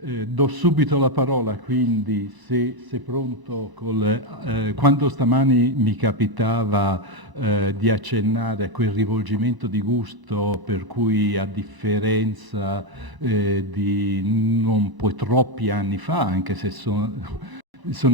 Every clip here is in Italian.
Do subito la parola, quindi, se sei pronto, quando stamani mi capitava di accennare a quel rivolgimento di gusto per cui, a differenza di non poi troppi anni fa, anche se sono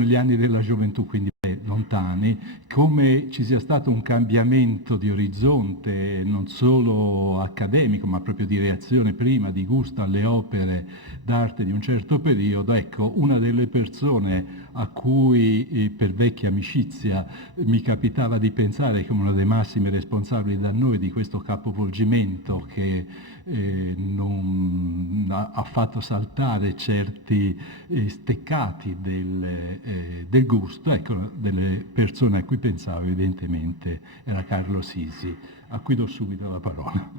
gli anni della gioventù, quindi lontani, come ci sia stato un cambiamento di orizzonte non solo accademico, ma proprio di reazione prima, di gusto alle opere d'arte di un certo periodo. Ecco, una delle persone a cui per vecchia amicizia mi capitava di pensare come una dei massimi responsabili da noi di questo capovolgimento che non ha fatto saltare certi steccati del gusto, ecco, delle persone a cui pensavo evidentemente era Carlo Sisi, a cui do subito la parola.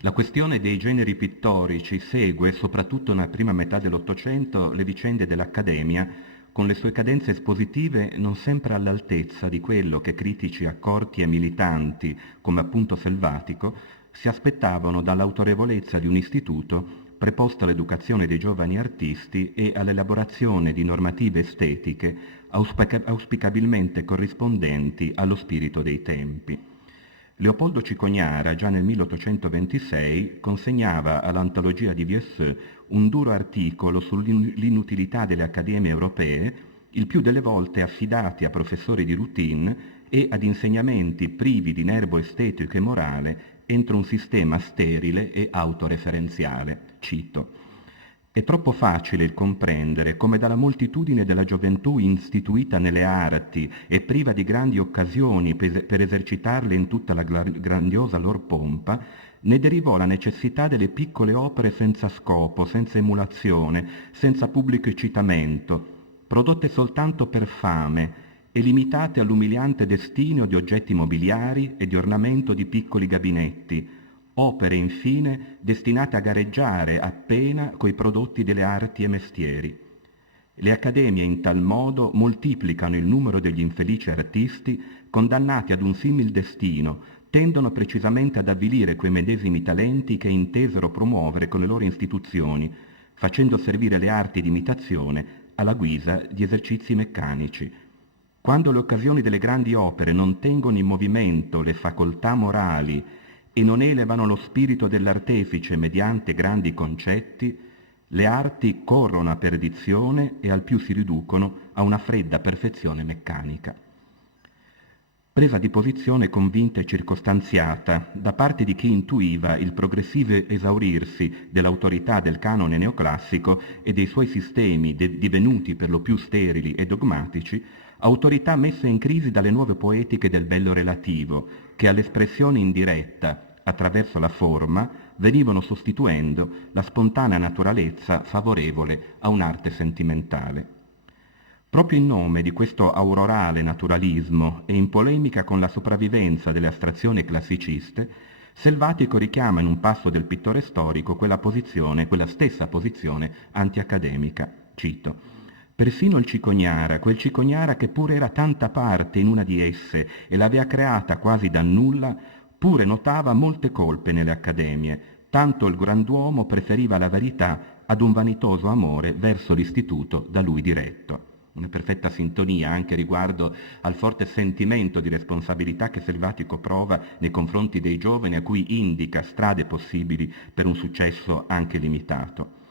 La questione dei generi pittorici segue, soprattutto nella prima metà dell'Ottocento, le vicende dell'Accademia, con le sue cadenze espositive non sempre all'altezza di quello che critici accorti e militanti, come appunto Selvatico, si aspettavano dall'autorevolezza di un istituto preposto all'educazione dei giovani artisti e all'elaborazione di normative estetiche auspicabilmente corrispondenti allo spirito dei tempi. Leopoldo Cicognara, già nel 1826, consegnava all'antologia di Vieusseux un duro articolo sull'inutilità delle accademie europee, il più delle volte affidati a professori di routine e ad insegnamenti privi di nervo estetico e morale entro un sistema sterile e autoreferenziale. Cito: «È troppo facile il comprendere come dalla moltitudine della gioventù istituita nelle arti e priva di grandi occasioni per esercitarle in tutta la grandiosa lor pompa, ne derivò la necessità delle piccole opere senza scopo, senza emulazione, senza pubblico eccitamento, prodotte soltanto per fame e limitate all'umiliante destino di oggetti mobiliari e di ornamento di piccoli gabinetti, opere infine destinate a gareggiare appena coi prodotti delle arti e mestieri. Le accademie in tal modo moltiplicano il numero degli infelici artisti condannati ad un simil destino, tendono precisamente ad avvilire quei medesimi talenti che intesero promuovere con le loro istituzioni, facendo servire le arti di imitazione alla guisa di esercizi meccanici. Quando le occasioni delle grandi opere non tengono in movimento le facoltà morali e non elevano lo spirito dell'artefice mediante grandi concetti, le arti corrono a perdizione e al più si riducono a una fredda perfezione meccanica». Presa di posizione convinta e circostanziata da parte di chi intuiva il progressivo esaurirsi dell'autorità del canone neoclassico e dei suoi sistemi divenuti per lo più sterili e dogmatici, autorità messe in crisi dalle nuove poetiche del bello relativo, che all'espressione indiretta, attraverso la forma, venivano sostituendo la spontanea naturalezza favorevole a un'arte sentimentale. Proprio in nome di questo aurorale naturalismo e in polemica con la sopravvivenza delle astrazioni classiciste, Selvatico richiama in un passo del pittore storico quella stessa posizione antiaccademica. Cito: «Persino il Cicognara, quel Cicognara che pure era tanta parte in una di esse e l'aveva creata quasi da nulla, pure notava molte colpe nelle accademie, tanto il grand'uomo preferiva la verità ad un vanitoso amore verso l'istituto da lui diretto». Una perfetta sintonia anche riguardo al forte sentimento di responsabilità che Selvatico prova nei confronti dei giovani, a cui indica strade possibili per un successo anche limitato.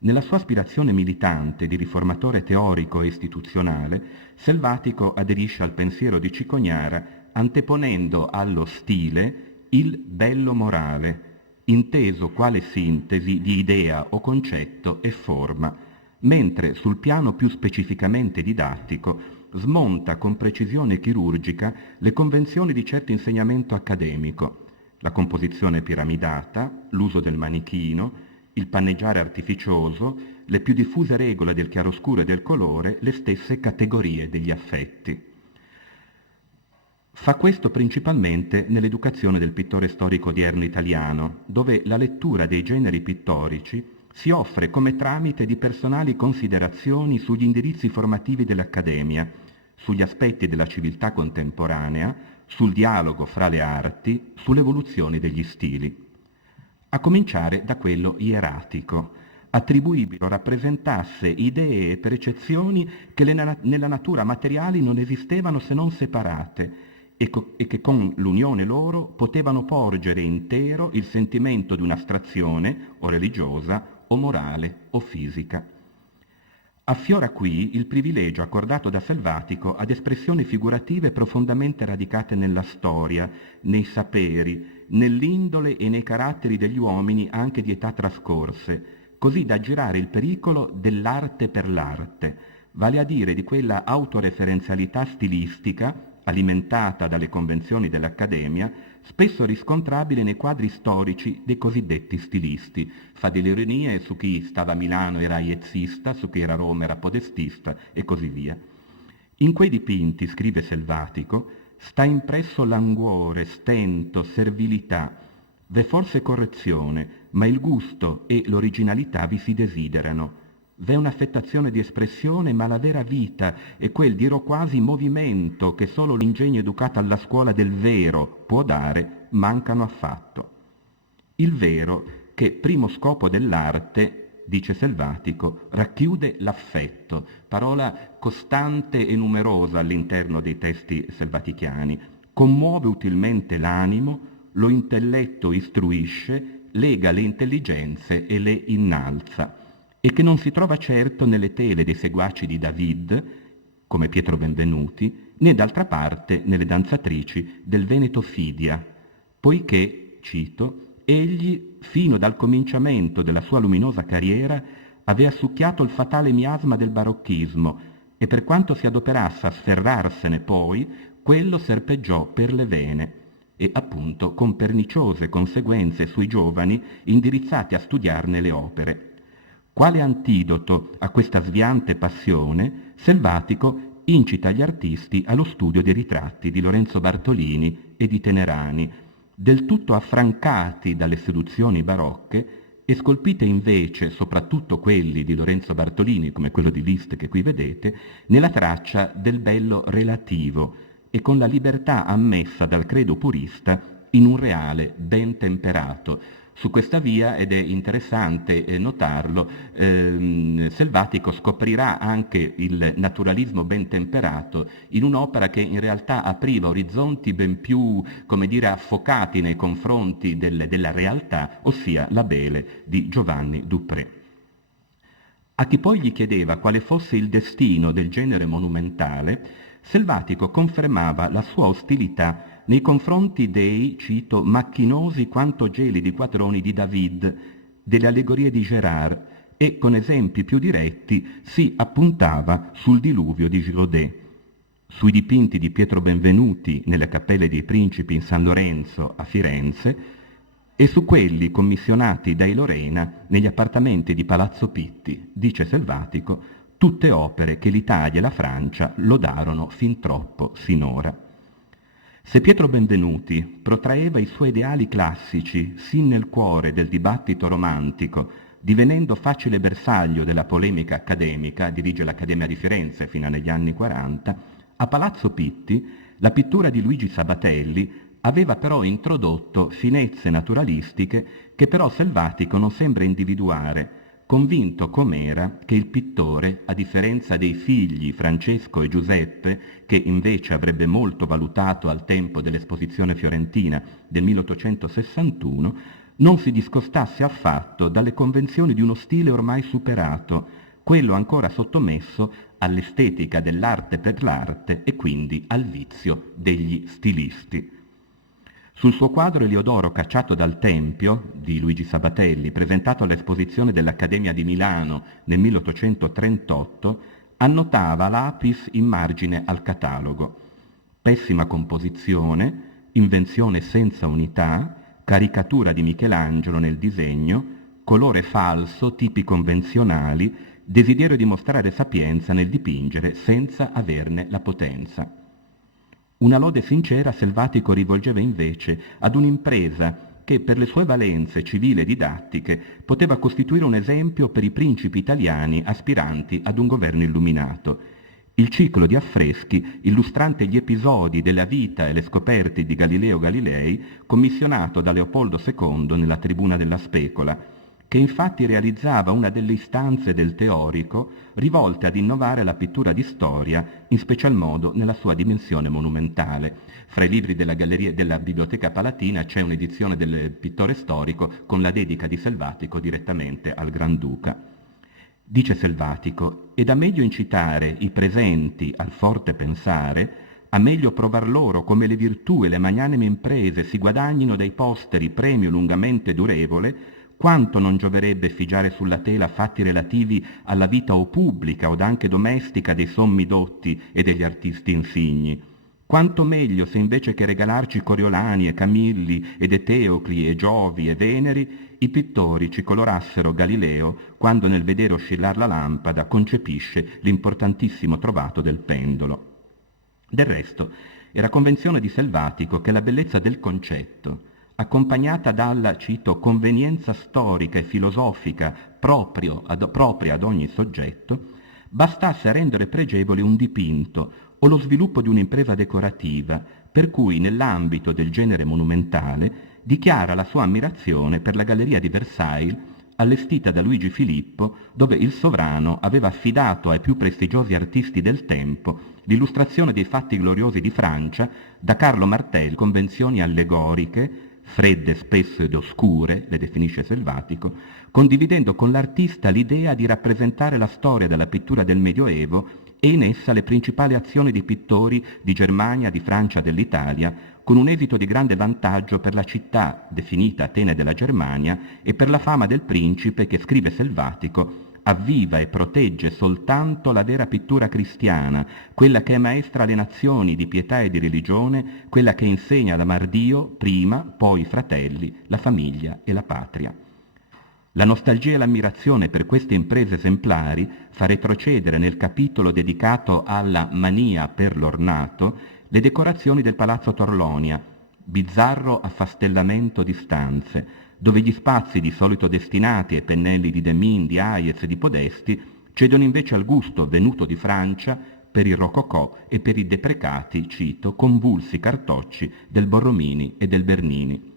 Nella sua aspirazione militante di riformatore teorico e istituzionale, Selvatico aderisce al pensiero di Cicognara anteponendo allo stile il bello morale, inteso quale sintesi di idea o concetto e forma, mentre sul piano più specificamente didattico smonta con precisione chirurgica le convenzioni di certo insegnamento accademico, la composizione piramidata, l'uso del manichino, il panneggiare artificioso, le più diffuse regole del chiaroscuro e del colore, le stesse categorie degli affetti. Fa questo principalmente nell'educazione del pittore storico odierno italiano, dove la lettura dei generi pittorici si offre come tramite di personali considerazioni sugli indirizzi formativi dell'Accademia, sugli aspetti della civiltà contemporanea, sul dialogo fra le arti, sull'evoluzione degli stili. A cominciare da quello ieratico, attribuibile o rappresentasse idee e percezioni che nella natura materiali non esistevano se non separate e che con l'unione loro potevano porgere intero il sentimento di un'astrazione o religiosa o morale o fisica. Affiora qui il privilegio accordato da Selvatico ad espressioni figurative profondamente radicate nella storia, nei saperi, nell'indole e nei caratteri degli uomini anche di età trascorse, così da aggirare il pericolo dell'arte per l'arte, vale a dire di quella autoreferenzialità stilistica, alimentata dalle convenzioni dell'Accademia, spesso riscontrabile nei quadri storici dei cosiddetti stilisti. Fa delle ironie su chi stava a Milano era iezzista, su chi era a Roma era podestista e così via. In quei dipinti, scrive Selvatico, sta impresso languore, stento, servilità. V'è forse correzione, ma il gusto e l'originalità vi si desiderano. V'è un'affettazione di espressione, ma la vera vita e quel dirò quasi movimento che solo l'ingegno educato alla scuola del vero può dare, mancano affatto. Il vero, che primo scopo dell'arte, dice Selvatico, racchiude l'affetto, parola costante e numerosa all'interno dei testi selvatichiani, commuove utilmente l'animo, lo intelletto istruisce, lega le intelligenze e le innalza, e che non si trova certo nelle tele dei seguaci di David, come Pietro Benvenuti, né d'altra parte nelle danzatrici del Veneto Fidia, poiché, cito, egli, fino dal cominciamento della sua luminosa carriera, aveva succhiato il fatale miasma del barocchismo e per quanto si adoperasse a sferrarsene poi, quello serpeggiò per le vene e appunto con perniciose conseguenze sui giovani indirizzati a studiarne le opere. Quale antidoto a questa sviante passione, Selvatico incita gli artisti allo studio dei ritratti di Lorenzo Bartolini e di Tenerani, del tutto affrancati dalle seduzioni barocche e scolpite invece, soprattutto quelli di Lorenzo Bartolini, come quello di Liszt che qui vedete, nella traccia del bello relativo e con la libertà ammessa dal credo purista in un reale ben temperato. Su questa via, ed è interessante notarlo, Selvatico scoprirà anche il naturalismo ben temperato in un'opera che in realtà apriva orizzonti ben più, come dire, affocati nei confronti della realtà, ossia La Bele di Giovanni Dupré. A chi poi gli chiedeva quale fosse il destino del genere monumentale, Selvatico confermava la sua ostilità nei confronti dei, cito, macchinosi quanto gelidi quadroni di David, delle allegorie di Gérard, e con esempi più diretti si appuntava sul diluvio di Girodet. Sui dipinti di Pietro Benvenuti nelle Cappelle dei Principi in San Lorenzo a Firenze e su quelli commissionati dai Lorena negli appartamenti di Palazzo Pitti, dice Selvatico, tutte opere che l'Italia e la Francia lodarono fin troppo sinora. Se Pietro Benvenuti protraeva i suoi ideali classici sin nel cuore del dibattito romantico, divenendo facile bersaglio della polemica accademica, dirige l'Accademia di Firenze fino agli anni 40, a Palazzo Pitti la pittura di Luigi Sabatelli aveva però introdotto finezze naturalistiche che però Selvatico non sembra individuare, convinto com'era che il pittore, a differenza dei figli Francesco e Giuseppe, che invece avrebbe molto valutato al tempo dell'esposizione fiorentina del 1861, non si discostasse affatto dalle convenzioni di uno stile ormai superato, quello ancora sottomesso all'estetica dell'arte per l'arte e quindi al vizio degli stilisti. Sul suo quadro Eliodoro cacciato dal Tempio, di Luigi Sabatelli, presentato all'esposizione dell'Accademia di Milano nel 1838, annotava l'apis in margine al catalogo. Pessima composizione, invenzione senza unità, caricatura di Michelangelo nel disegno, colore falso, tipi convenzionali, desiderio di mostrare sapienza nel dipingere senza averne la potenza. Una lode sincera Selvatico rivolgeva invece ad un'impresa che per le sue valenze civili e didattiche poteva costituire un esempio per i principi italiani aspiranti ad un governo illuminato. Il ciclo di affreschi illustrante gli episodi della vita e le scoperte di Galileo Galilei, commissionato da Leopoldo II nella Tribuna della Specola, che infatti realizzava una delle istanze del teorico rivolte ad innovare la pittura di storia, in special modo nella sua dimensione monumentale. Fra i libri della Galleria della Biblioteca Palatina c'è un'edizione del pittore storico con la dedica di Selvatico direttamente al Granduca. Dice Selvatico: «Ed a meglio incitare i presenti al forte pensare, a meglio provar loro come le virtù e le magnanime imprese si guadagnino dai posteri premio lungamente durevole, quanto non gioverebbe figiare sulla tela fatti relativi alla vita o pubblica od anche domestica dei sommi dotti e degli artisti insigni. Quanto meglio se invece che regalarci Coriolani e Camilli ed Eteocli e Giovi e Veneri, i pittori ci colorassero Galileo quando nel vedere oscillar la lampada concepisce l'importantissimo trovato del pendolo». Del resto, era convenzione di Selvatico che la bellezza del concetto, accompagnata dalla, cito, convenienza storica e filosofica propria ad ogni soggetto, bastasse a rendere pregevole un dipinto o lo sviluppo di un'impresa decorativa, per cui nell'ambito del genere monumentale dichiara la sua ammirazione per la Galleria di Versailles, allestita da Luigi Filippo, dove il sovrano aveva affidato ai più prestigiosi artisti del tempo l'illustrazione dei fatti gloriosi di Francia, da Carlo Martelli, convenzioni allegoriche, fredde spesso ed oscure, le definisce Selvatico, condividendo con l'artista l'idea di rappresentare la storia della pittura del Medioevo e in essa le principali azioni di pittori di Germania, di Francia, dell'Italia, con un esito di grande vantaggio per la città definita Atene della Germania e per la fama del principe che, scrive Selvatico, avviva e protegge soltanto la vera pittura cristiana, quella che è maestra alle nazioni di pietà e di religione, quella che insegna ad amar Dio prima, poi i fratelli, la famiglia e la patria. La nostalgia e l'ammirazione per queste imprese esemplari fa retrocedere nel capitolo dedicato alla mania per l'ornato le decorazioni del Palazzo Torlonia, bizzarro affastellamento di stanze, dove gli spazi di solito destinati ai pennelli di Demin, di Hayez e di Podesti cedono invece al gusto venuto di Francia per il rococò e per i deprecati, cito, convulsi cartocci del Borromini e del Bernini.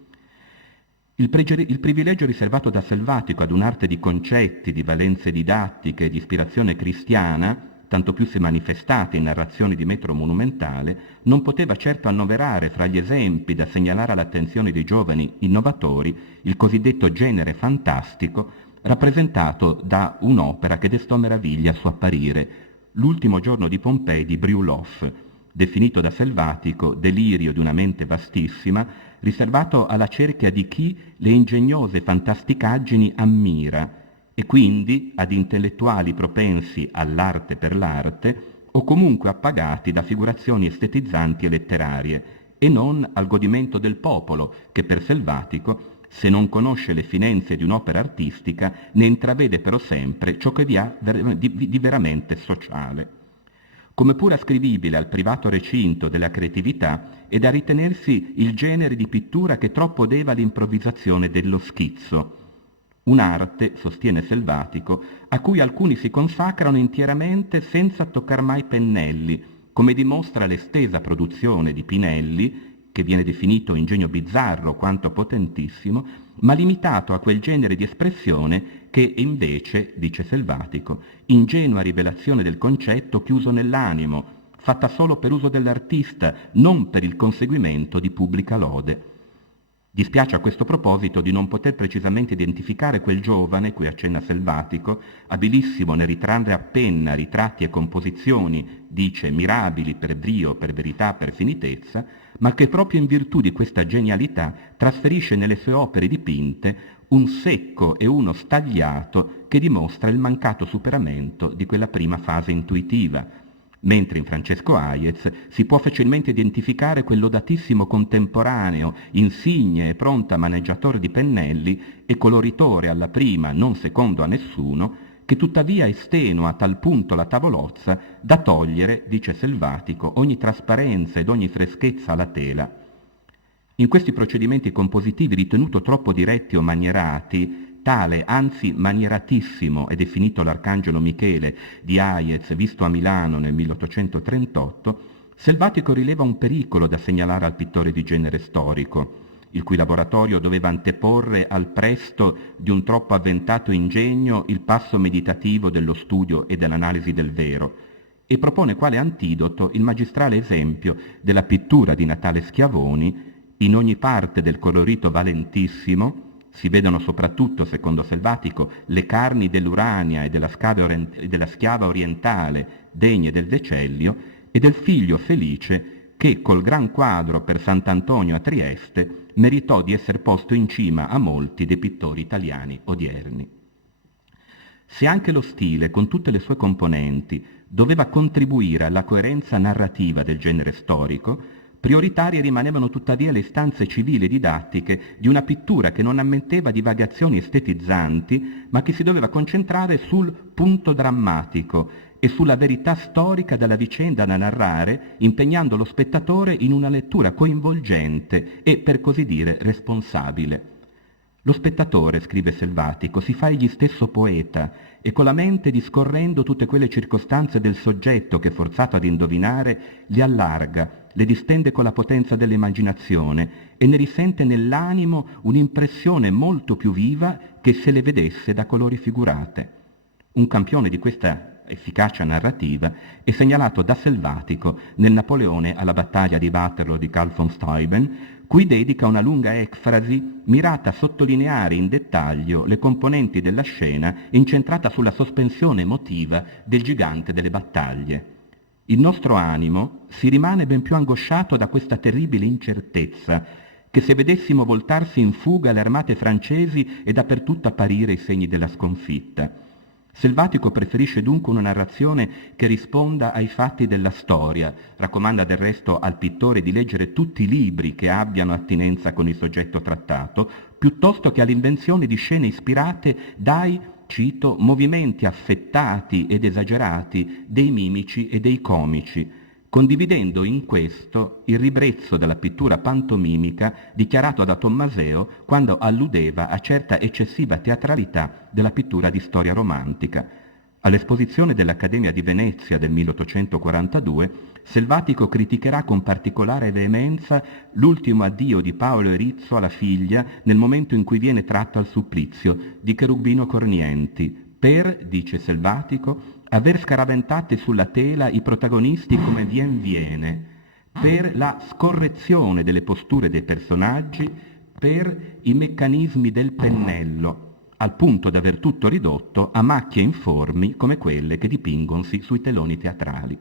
Il privilegio riservato da Selvatico ad un'arte di concetti, di valenze didattiche e di ispirazione cristiana, tanto più se manifestate in narrazioni di metro monumentale, non poteva certo annoverare fra gli esempi da segnalare all'attenzione dei giovani innovatori il cosiddetto genere fantastico, rappresentato da un'opera che destò meraviglia a suo apparire, L'ultimo giorno di Pompei di Brjullov, definito da Selvatico delirio di una mente vastissima, riservato alla cerchia di chi le ingegnose fantasticaggini ammira, e quindi ad intellettuali propensi all'arte per l'arte, o comunque appagati da figurazioni estetizzanti e letterarie, e non al godimento del popolo, che per Selvatico, se non conosce le finezze di un'opera artistica, ne intravede però sempre ciò che vi ha di veramente sociale. Come pure ascrivibile al privato recinto della creatività è da ritenersi il genere di pittura che troppo deva all'improvvisazione dello schizzo, un'arte, sostiene Selvatico, a cui alcuni si consacrano intieramente senza toccar mai pennelli, come dimostra l'estesa produzione di Pinelli, che viene definito ingegno bizzarro quanto potentissimo, ma limitato a quel genere di espressione che invece, dice Selvatico, ingenua rivelazione del concetto chiuso nell'animo, fatta solo per uso dell'artista, non per il conseguimento di pubblica lode. Dispiace a questo proposito di non poter precisamente identificare quel giovane, cui accenna Selvatico, abilissimo nel ritrarre a penna ritratti e composizioni, dice, mirabili per brio, per verità, per finitezza, ma che proprio in virtù di questa genialità trasferisce nelle sue opere dipinte un secco e uno stagliato che dimostra il mancato superamento di quella prima fase intuitiva, mentre in Francesco Hayez si può facilmente identificare quel lodatissimo contemporaneo, insigne e pronta maneggiatore di pennelli e coloritore alla prima, non secondo a nessuno, che tuttavia estenua a tal punto la tavolozza da togliere, dice Selvatico, ogni trasparenza ed ogni freschezza alla tela. In questi procedimenti compositivi ritenuto troppo diretti o manierati, tale, anzi manieratissimo, è definito l'Arcangelo Michele di Hayez visto a Milano nel 1838, Selvatico rileva un pericolo da segnalare al pittore di genere storico. il cui laboratorio doveva anteporre al presto di un troppo avventato ingegno il passo meditativo dello studio e dell'analisi del vero, e propone quale antidoto il magistrale esempio della pittura di Natale Schiavoni. In ogni parte del colorito valentissimo si vedono soprattutto, secondo Selvatico, le carni dell'Urania e della schiava orientale degne del Decellio e del figlio felice che col gran quadro per Sant'Antonio a Trieste meritò di essere posto in cima a molti dei pittori italiani odierni. Se anche lo stile, con tutte le sue componenti, doveva contribuire alla coerenza narrativa del genere storico, prioritarie rimanevano tuttavia le istanze civili e didattiche di una pittura che non ammetteva divagazioni estetizzanti, ma che si doveva concentrare sul punto drammatico e sulla verità storica della vicenda da narrare, impegnando lo spettatore in una lettura coinvolgente e, per così dire, responsabile. Lo spettatore, scrive Selvatico, si fa egli stesso poeta e con la mente discorrendo tutte quelle circostanze del soggetto che, forzato ad indovinare, li allarga, le distende con la potenza dell'immaginazione e ne risente nell'animo un'impressione molto più viva che se le vedesse da colori figurate. Un campione di questa efficacia narrativa è segnalato da Selvatico nel Napoleone alla battaglia di Waterloo di Carl von Steuben, cui dedica una lunga ecfrasi mirata a sottolineare in dettaglio le componenti della scena incentrata sulla sospensione emotiva del gigante delle battaglie. Il nostro animo si rimane ben più angosciato da questa terribile incertezza, che se vedessimo voltarsi in fuga le armate francesi e dappertutto apparire i segni della sconfitta. Selvatico preferisce dunque una narrazione che risponda ai fatti della storia, raccomanda del resto al pittore di leggere tutti i libri che abbiano attinenza con il soggetto trattato, piuttosto che all'invenzione di scene ispirate dai, cito, movimenti affettati ed esagerati dei mimici e dei comici, condividendo in questo il ribrezzo della pittura pantomimica dichiarato da Tommaseo quando alludeva a certa eccessiva teatralità della pittura di storia romantica. All'esposizione dell'Accademia di Venezia del 1842, Selvatico criticherà con particolare veemenza l'ultimo addio di Paolo Erizzo alla figlia nel momento in cui viene tratto al supplizio di Cherubino Cornienti, per, dice Selvatico, aver scaraventate sulla tela i protagonisti come viene, per la scorrezione delle posture dei personaggi, per i meccanismi del pennello, al punto da aver tutto ridotto a macchie informi come quelle che dipingonsi sui teloni teatrali.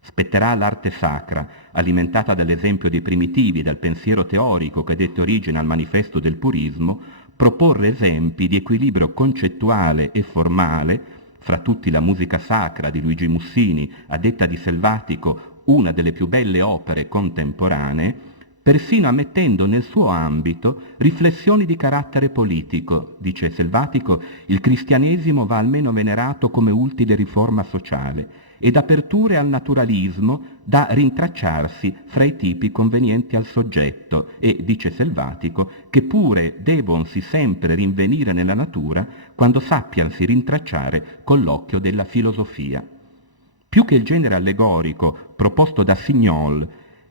Spetterà all'arte sacra, alimentata dall'esempio dei primitivi e dal pensiero teorico che dette origine al manifesto del purismo, proporre esempi di equilibrio concettuale e formale, fra tutti la musica sacra di Luigi Mussini, a detta di Selvatico una delle più belle opere contemporanee, persino ammettendo nel suo ambito riflessioni di carattere politico. Dice Selvatico, il cristianesimo va almeno venerato come utile riforma sociale, ed aperture al naturalismo da rintracciarsi fra i tipi convenienti al soggetto e, dice Selvatico, che pure devonsi sempre rinvenire nella natura quando sappiansi rintracciare con l'occhio della filosofia. Più che il genere allegorico proposto da Signol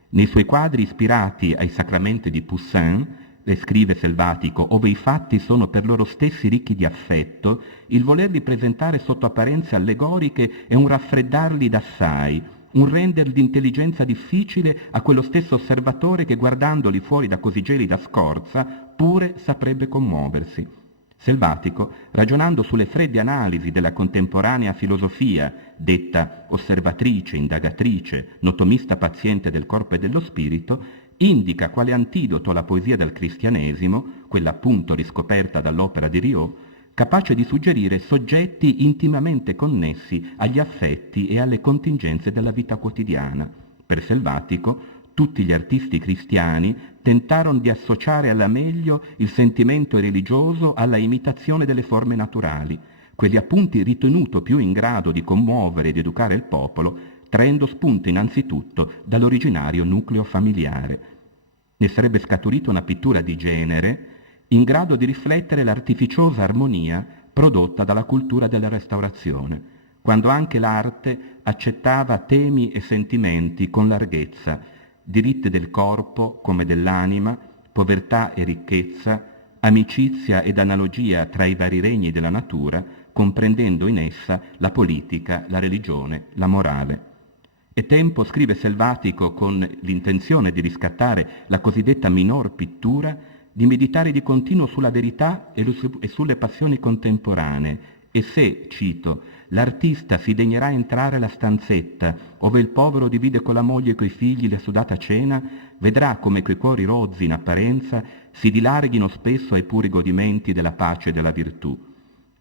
nei suoi quadri ispirati ai sacramenti di Poussin, le scrive Selvatico, ove i fatti sono per loro stessi ricchi di affetto, il volerli presentare sotto apparenze allegoriche è un raffreddarli d'assai, un renderli di intelligenza difficile a quello stesso osservatore che guardandoli fuori da così gelida scorza pure saprebbe commuoversi. Selvatico, ragionando sulle fredde analisi della contemporanea filosofia, detta osservatrice, indagatrice, notomista paziente del corpo e dello spirito, indica quale antidoto alla poesia del cristianesimo, quella appunto riscoperta dall'opera di Riot, capace di suggerire soggetti intimamente connessi agli affetti e alle contingenze della vita quotidiana. Per Selvatico, tutti gli artisti cristiani tentarono di associare alla meglio il sentimento religioso alla imitazione delle forme naturali, quelli appunti ritenuto più in grado di commuovere ed educare il popolo, traendo spunto innanzitutto dall'originario nucleo familiare. Ne sarebbe scaturita una pittura di genere in grado di riflettere l'artificiosa armonia prodotta dalla cultura della Restaurazione, quando anche l'arte accettava temi e sentimenti con larghezza, diritti del corpo come dell'anima, povertà e ricchezza, amicizia ed analogia tra i vari regni della natura, comprendendo in essa la politica, la religione, la morale. È tempo, scrive Selvatico, con l'intenzione di riscattare la cosiddetta minor pittura, di meditare di continuo sulla verità e sulle passioni contemporanee, e se, cito, l'artista si degnerà entrare alla stanzetta, ove il povero divide con la moglie e coi figli la sudata cena, vedrà come quei cuori rozzi in apparenza si dilarghino spesso ai puri godimenti della pace e della virtù.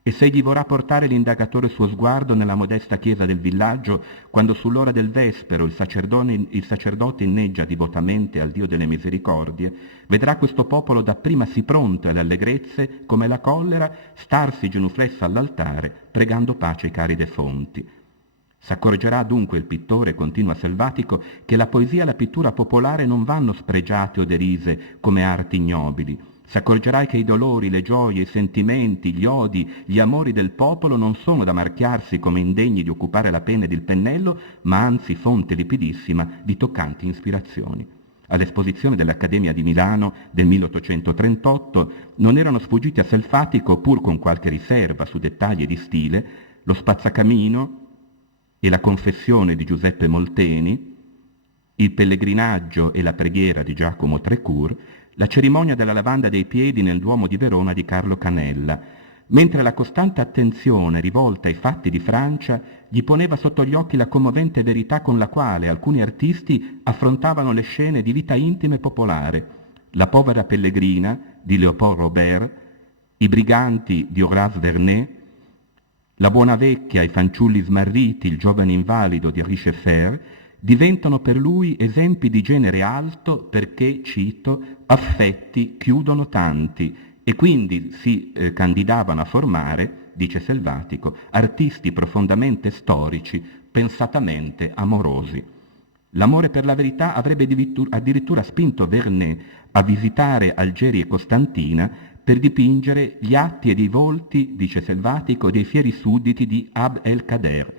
E se gli vorrà portare l'indagatore suo sguardo nella modesta chiesa del villaggio, quando sull'ora del vespero il sacerdote inneggia divotamente al Dio delle misericordie, vedrà questo popolo dapprima sì pronto alle allegrezze come la collera starsi genuflesso all'altare, pregando pace ai cari defunti. S'accorgerà dunque il pittore, continua Selvatico, che la poesia e la pittura popolare non vanno spregiate o derise come arti ignobili. S'accorgerai che i dolori, le gioie, i sentimenti, gli odi, gli amori del popolo non sono da marchiarsi come indegni di occupare la penna ed il pennello, ma anzi fonte limpidissima di toccanti ispirazioni. All'esposizione dell'Accademia di Milano del 1838 non erano sfuggiti a Selvatico, pur con qualche riserva su dettagli di stile, lo spazzacamino e la confessione di Giuseppe Molteni, il pellegrinaggio e la preghiera di Giacomo Trécourt, la cerimonia della lavanda dei piedi nel Duomo di Verona di Carlo Canella, mentre la costante attenzione rivolta ai fatti di Francia gli poneva sotto gli occhi la commovente verità con la quale alcuni artisti affrontavano le scene di vita intima e popolare, la povera pellegrina di Léopold Robert, i briganti di Horace Vernet, la buona vecchia, i fanciulli smarriti, il giovane invalido di Richeffer, diventano per lui esempi di genere alto perché, cito, affetti chiudono tanti e quindi si candidavano a formare, dice Selvatico, artisti profondamente storici, pensatamente amorosi. L'amore per la verità avrebbe addirittura spinto Vernet a visitare Algeri e Costantina per dipingere gli atti ed i volti, dice Selvatico, dei fieri sudditi di Abd el-Kader,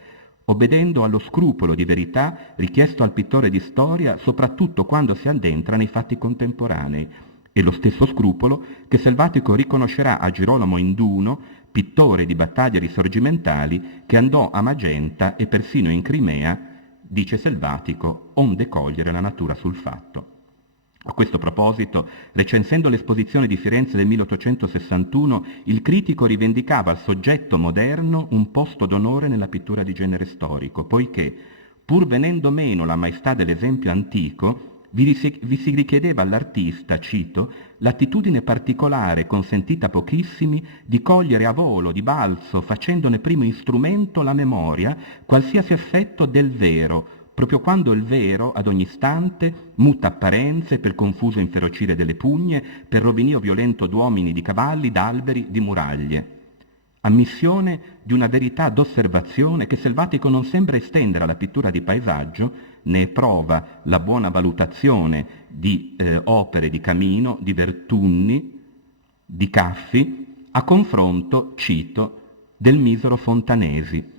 obbedendo allo scrupolo di verità richiesto al pittore di storia soprattutto quando si addentra nei fatti contemporanei, e lo stesso scrupolo che Selvatico riconoscerà a Girolamo Induno, pittore di battaglie risorgimentali, che andò a Magenta e persino in Crimea, dice Selvatico, onde cogliere la natura sul fatto. A questo proposito, recensendo l'esposizione di Firenze del 1861, il critico rivendicava al soggetto moderno un posto d'onore nella pittura di genere storico, poiché, pur venendo meno la maestà dell'esempio antico, vi si richiedeva all'artista, cito, l'attitudine particolare, consentita a pochissimi, di cogliere a volo, di balzo, facendone primo strumento la memoria, qualsiasi effetto del vero, proprio quando il vero, ad ogni istante, muta apparenze per confuso inferocire delle pugne, per rovinio violento d'uomini, di cavalli, d'alberi, di muraglie. Ammissione di una verità d'osservazione che Selvatico non sembra estendere alla pittura di paesaggio, ne è prova la buona valutazione di opere di Camino, di Vertunni, di Caffi, a confronto, cito, del misero Fontanesi.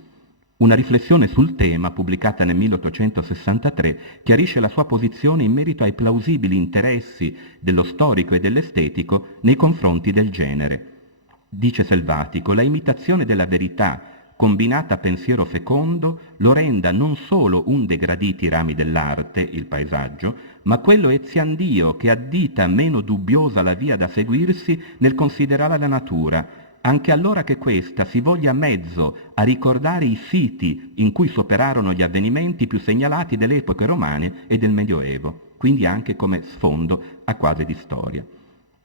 Una riflessione sul tema, pubblicata nel 1863, chiarisce la sua posizione in merito ai plausibili interessi dello storico e dell'estetico nei confronti del genere. Dice Selvatico, la imitazione della verità, combinata a pensiero fecondo, lo renda non solo un dei graditi rami dell'arte, il paesaggio, ma quello eziandio che addita meno dubbiosa la via da seguirsi nel considerare la natura, anche allora che questa si voglia mezzo a ricordare i siti in cui s'operarono gli avvenimenti più segnalati delle epoche romane e del Medioevo, quindi anche come sfondo a quadri di storia.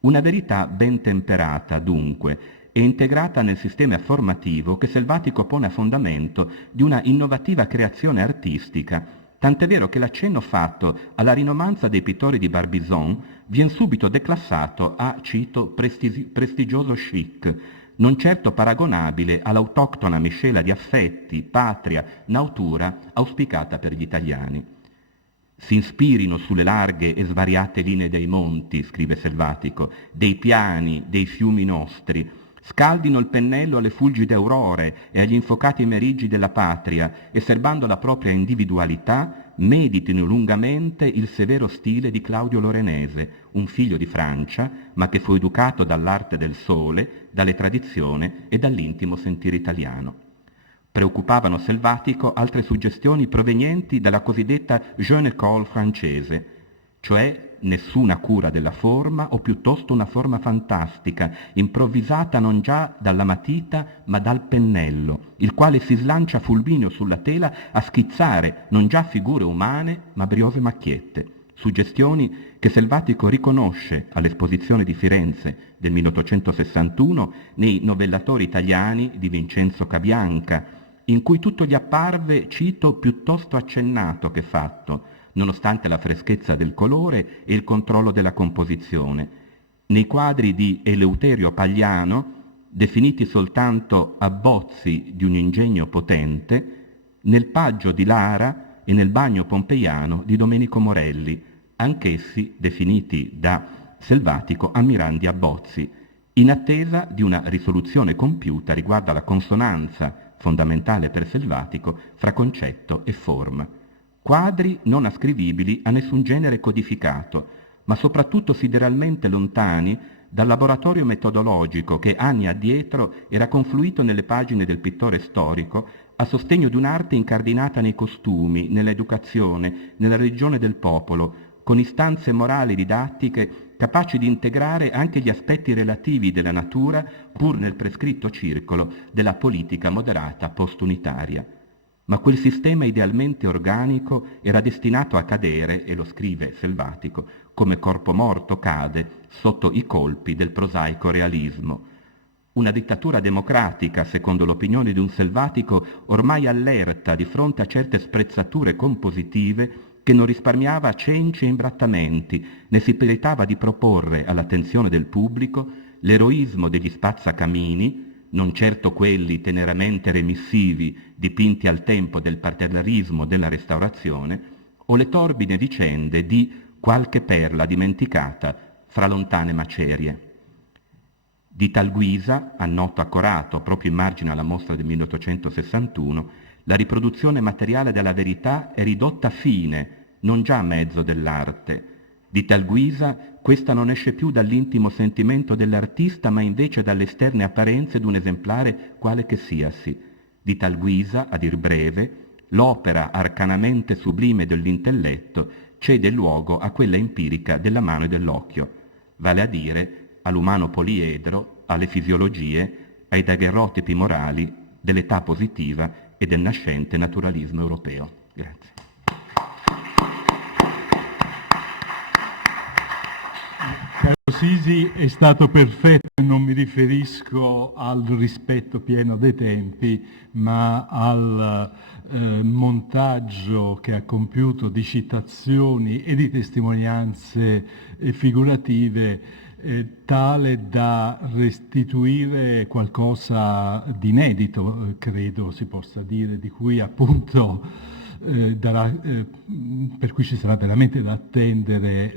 Una verità ben temperata, dunque, e integrata nel sistema formativo che Selvatico pone a fondamento di una innovativa creazione artistica, tant'è vero che l'accenno fatto alla rinomanza dei pittori di Barbizon viene subito declassato a, cito, prestigioso chic, non certo paragonabile all'autoctona miscela di affetti, patria, natura auspicata per gli italiani. Si ispirino sulle larghe e svariate linee dei monti, scrive Selvatico, dei piani, dei fiumi nostri, scaldino il pennello alle fulgide aurore e agli infocati meriggi della patria e serbando la propria individualità meditino lungamente il severo stile di Claudio Lorenese, un figlio di Francia, ma che fu educato dall'arte del sole, dalle tradizioni e dall'intimo sentire italiano. Preoccupavano Selvatico altre suggestioni provenienti dalla cosiddetta jeune école francese, cioè nessuna cura della forma o piuttosto una forma fantastica, improvvisata non già dalla matita ma dal pennello, il quale si slancia fulmineo sulla tela a schizzare non già figure umane ma briose macchiette. Suggestioni che Selvatico riconosce all'Esposizione di Firenze del 1861 nei novellatori italiani di Vincenzo Cabianca, in cui tutto gli apparve, cito, piuttosto accennato che fatto, nonostante la freschezza del colore e il controllo della composizione. Nei quadri di Eleuterio Pagliano, definiti soltanto abbozzi di un ingegno potente, nel Paggio di Lara e nel Bagno pompeiano di Domenico Morelli, anch'essi definiti da Selvatico ammirandi abbozzi, in attesa di una risoluzione compiuta riguardo alla consonanza fondamentale per Selvatico fra concetto e forma. Quadri non ascrivibili a nessun genere codificato, ma soprattutto sideralmente lontani dal laboratorio metodologico che anni addietro era confluito nelle pagine del pittore storico a sostegno di un'arte incardinata nei costumi, nell'educazione, nella religione del popolo, con istanze morali didattiche capaci di integrare anche gli aspetti relativi della natura pur nel prescritto circolo della politica moderata postunitaria. Ma quel sistema idealmente organico era destinato a cadere, e lo scrive Selvatico, come corpo morto cade sotto i colpi del prosaico realismo. Una dittatura democratica, secondo l'opinione di un Selvatico, ormai allerta di fronte a certe sprezzature compositive che non risparmiava cenci e imbrattamenti, né si peritava di proporre all'attenzione del pubblico l'eroismo degli spazzacamini, non certo quelli teneramente remissivi dipinti al tempo del partellarismo della Restaurazione, o le torbide vicende di qualche perla dimenticata fra lontane macerie. Di tal guisa, annoto accorato proprio in margine alla mostra del 1861, la riproduzione materiale della verità è ridotta fine, non già a mezzo dell'arte. Di tal guisa questa non esce più dall'intimo sentimento dell'artista, ma invece dalle esterne apparenze d'un esemplare quale che siasi. Di tal guisa, a dir breve, l'opera arcanamente sublime dell'intelletto cede luogo a quella empirica della mano e dell'occhio, vale a dire all'umano poliedro, alle fisiologie, ai daguerrotipi morali dell'età positiva e del nascente naturalismo europeo. Grazie. Caro Sisi, è stato perfetto, non mi riferisco al rispetto pieno dei tempi, ma al montaggio che ha compiuto di citazioni e di testimonianze figurative tale da restituire qualcosa di inedito, credo si possa dire, di cui appunto per cui ci sarà veramente da attendere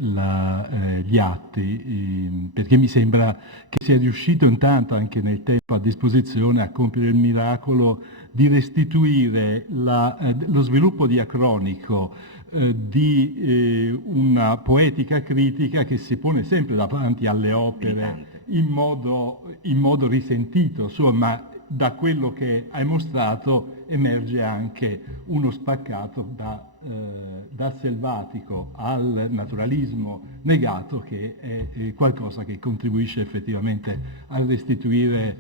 gli atti, perché mi sembra che sia riuscito intanto anche nel tempo a disposizione a compiere il miracolo di restituire lo sviluppo diacronico di una poetica critica che si pone sempre davanti alle opere in modo risentito, insomma. Da quello che hai mostrato emerge anche uno spaccato da Selvatico al naturalismo negato, che è qualcosa che contribuisce effettivamente a restituire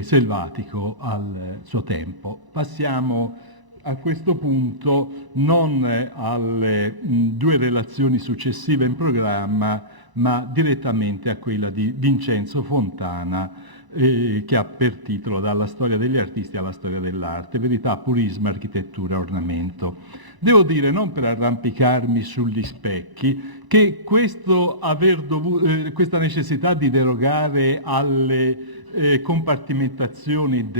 Selvatico al suo tempo. Passiamo a questo punto non alle due relazioni successive in programma, ma direttamente a quella di Vincenzo Fontana, che ha per titolo Dalla storia degli artisti alla storia dell'arte, verità, purismo, architettura, ornamento. Devo dire, non per arrampicarmi sugli specchi, che questa necessità di derogare alle compartimentazioni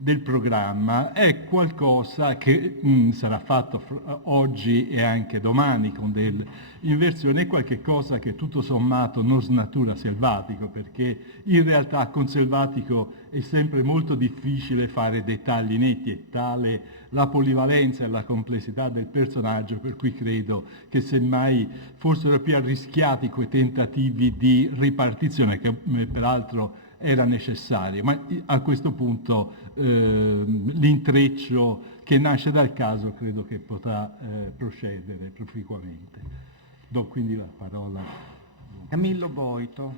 del programma è qualcosa che sarà fatto oggi e anche domani con dell'inversione, è qualche cosa che tutto sommato non snatura Selvatico, perché in realtà con Selvatico è sempre molto difficile fare dei tagli netti, è tale la polivalenza e la complessità del personaggio, per cui credo che semmai fossero più arrischiati quei tentativi di ripartizione che peraltro era necessario, ma a questo punto l'intreccio che nasce dal caso credo che potrà procedere proficuamente. Do quindi la parola. Camillo Boito.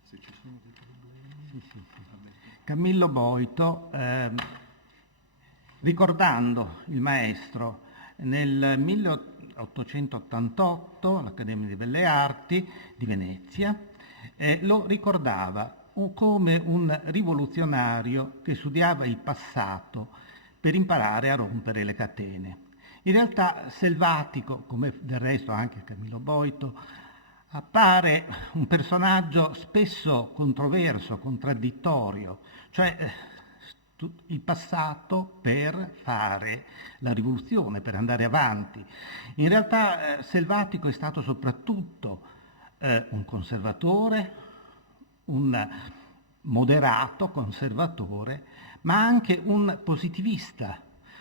Se ci sono dei problemi. Sì, sì, sì. Camillo Boito, ricordando il maestro nel 1888 all'Accademia di Belle Arti di Venezia, lo ricordava come un rivoluzionario che studiava il passato per imparare a rompere le catene. In realtà Selvatico, come del resto anche Camillo Boito, appare un personaggio spesso controverso, contraddittorio, cioè il passato per fare la rivoluzione, per andare avanti. In realtà Selvatico è stato soprattutto un conservatore, un moderato conservatore, ma anche un positivista,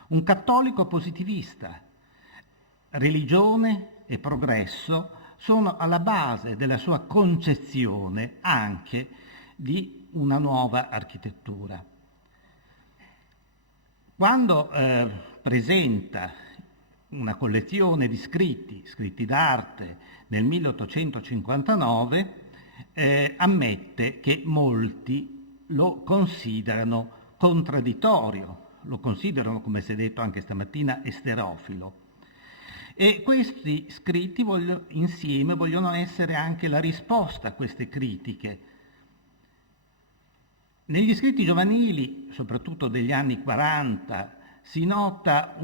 un cattolico positivista. Religione e progresso sono alla base della sua concezione anche di una nuova architettura. Quando presenta una collezione di scritti d'arte nel 1859, ammette che molti lo considerano contraddittorio, lo considerano, come si è detto anche stamattina, esterofilo. E questi scritti insieme vogliono essere anche la risposta a queste critiche. Negli scritti giovanili, soprattutto degli anni 40, si nota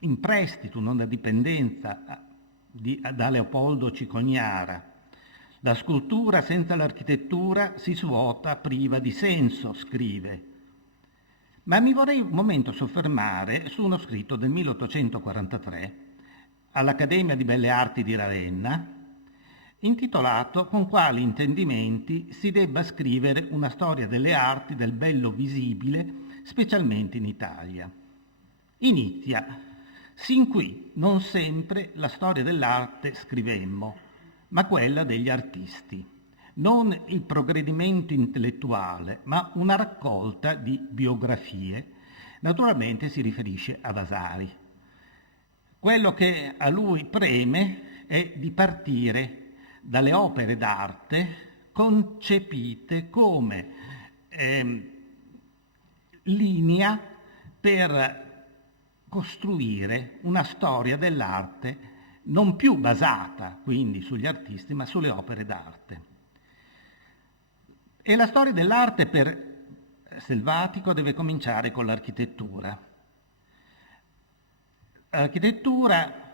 in prestito, una dipendenza da Leopoldo Cicognara. La scultura senza l'architettura si svuota priva di senso, scrive. Ma mi vorrei un momento soffermare su uno scritto del 1843 all'Accademia di Belle Arti di Ravenna, intitolato «Con quali intendimenti si debba scrivere una storia delle arti del bello visibile, specialmente in Italia». Inizia: «Sin qui non sempre la storia dell'arte scrivemmo, ma quella degli artisti. Non il progredimento intellettuale, ma una raccolta di biografie». Naturalmente si riferisce a Vasari. Quello che a lui preme è di partire dalle opere d'arte concepite come linea per costruire una storia dell'arte non più basata quindi sugli artisti, ma sulle opere d'arte. E la storia dell'arte per Selvatico deve cominciare con l'architettura. L'architettura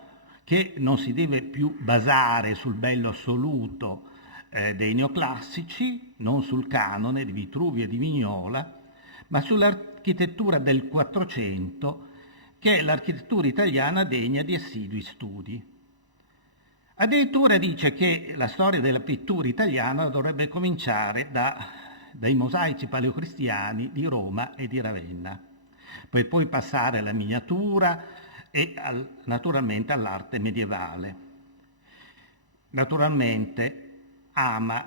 che non si deve più basare sul bello assoluto dei neoclassici, non sul canone di Vitruvi e di Vignola, ma sull'architettura del Quattrocento, che è l'architettura italiana degna di assidui studi. Addirittura dice che la storia della pittura italiana dovrebbe cominciare dai mosaici paleocristiani di Roma e di Ravenna, per poi passare alla miniatura e naturalmente all'arte medievale. Naturalmente ama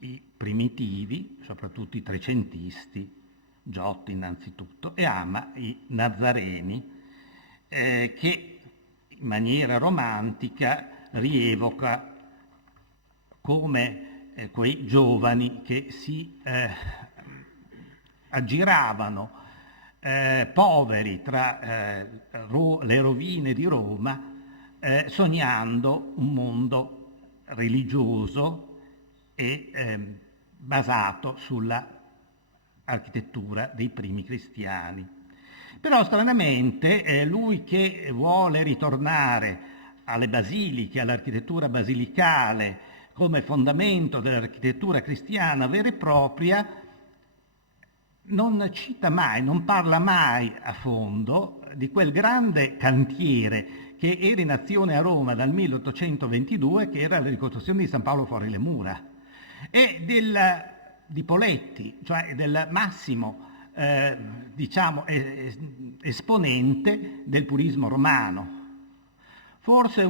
i primitivi, soprattutto i trecentisti, Giotti innanzitutto, e ama i Nazareni, che in maniera romantica rievoca come quei giovani che si aggiravano poveri tra le rovine di Roma, sognando un mondo religioso e basato sulla architettura dei primi cristiani. Però stranamente lui che vuole ritornare alle basiliche, all'architettura basilicale come fondamento dell'architettura cristiana vera e propria, non cita mai, non parla mai a fondo di quel grande cantiere che era in azione a Roma dal 1822, che era la ricostruzione di San Paolo fuori le mura, e di Poletti, cioè del massimo diciamo, esponente del purismo romano. Forse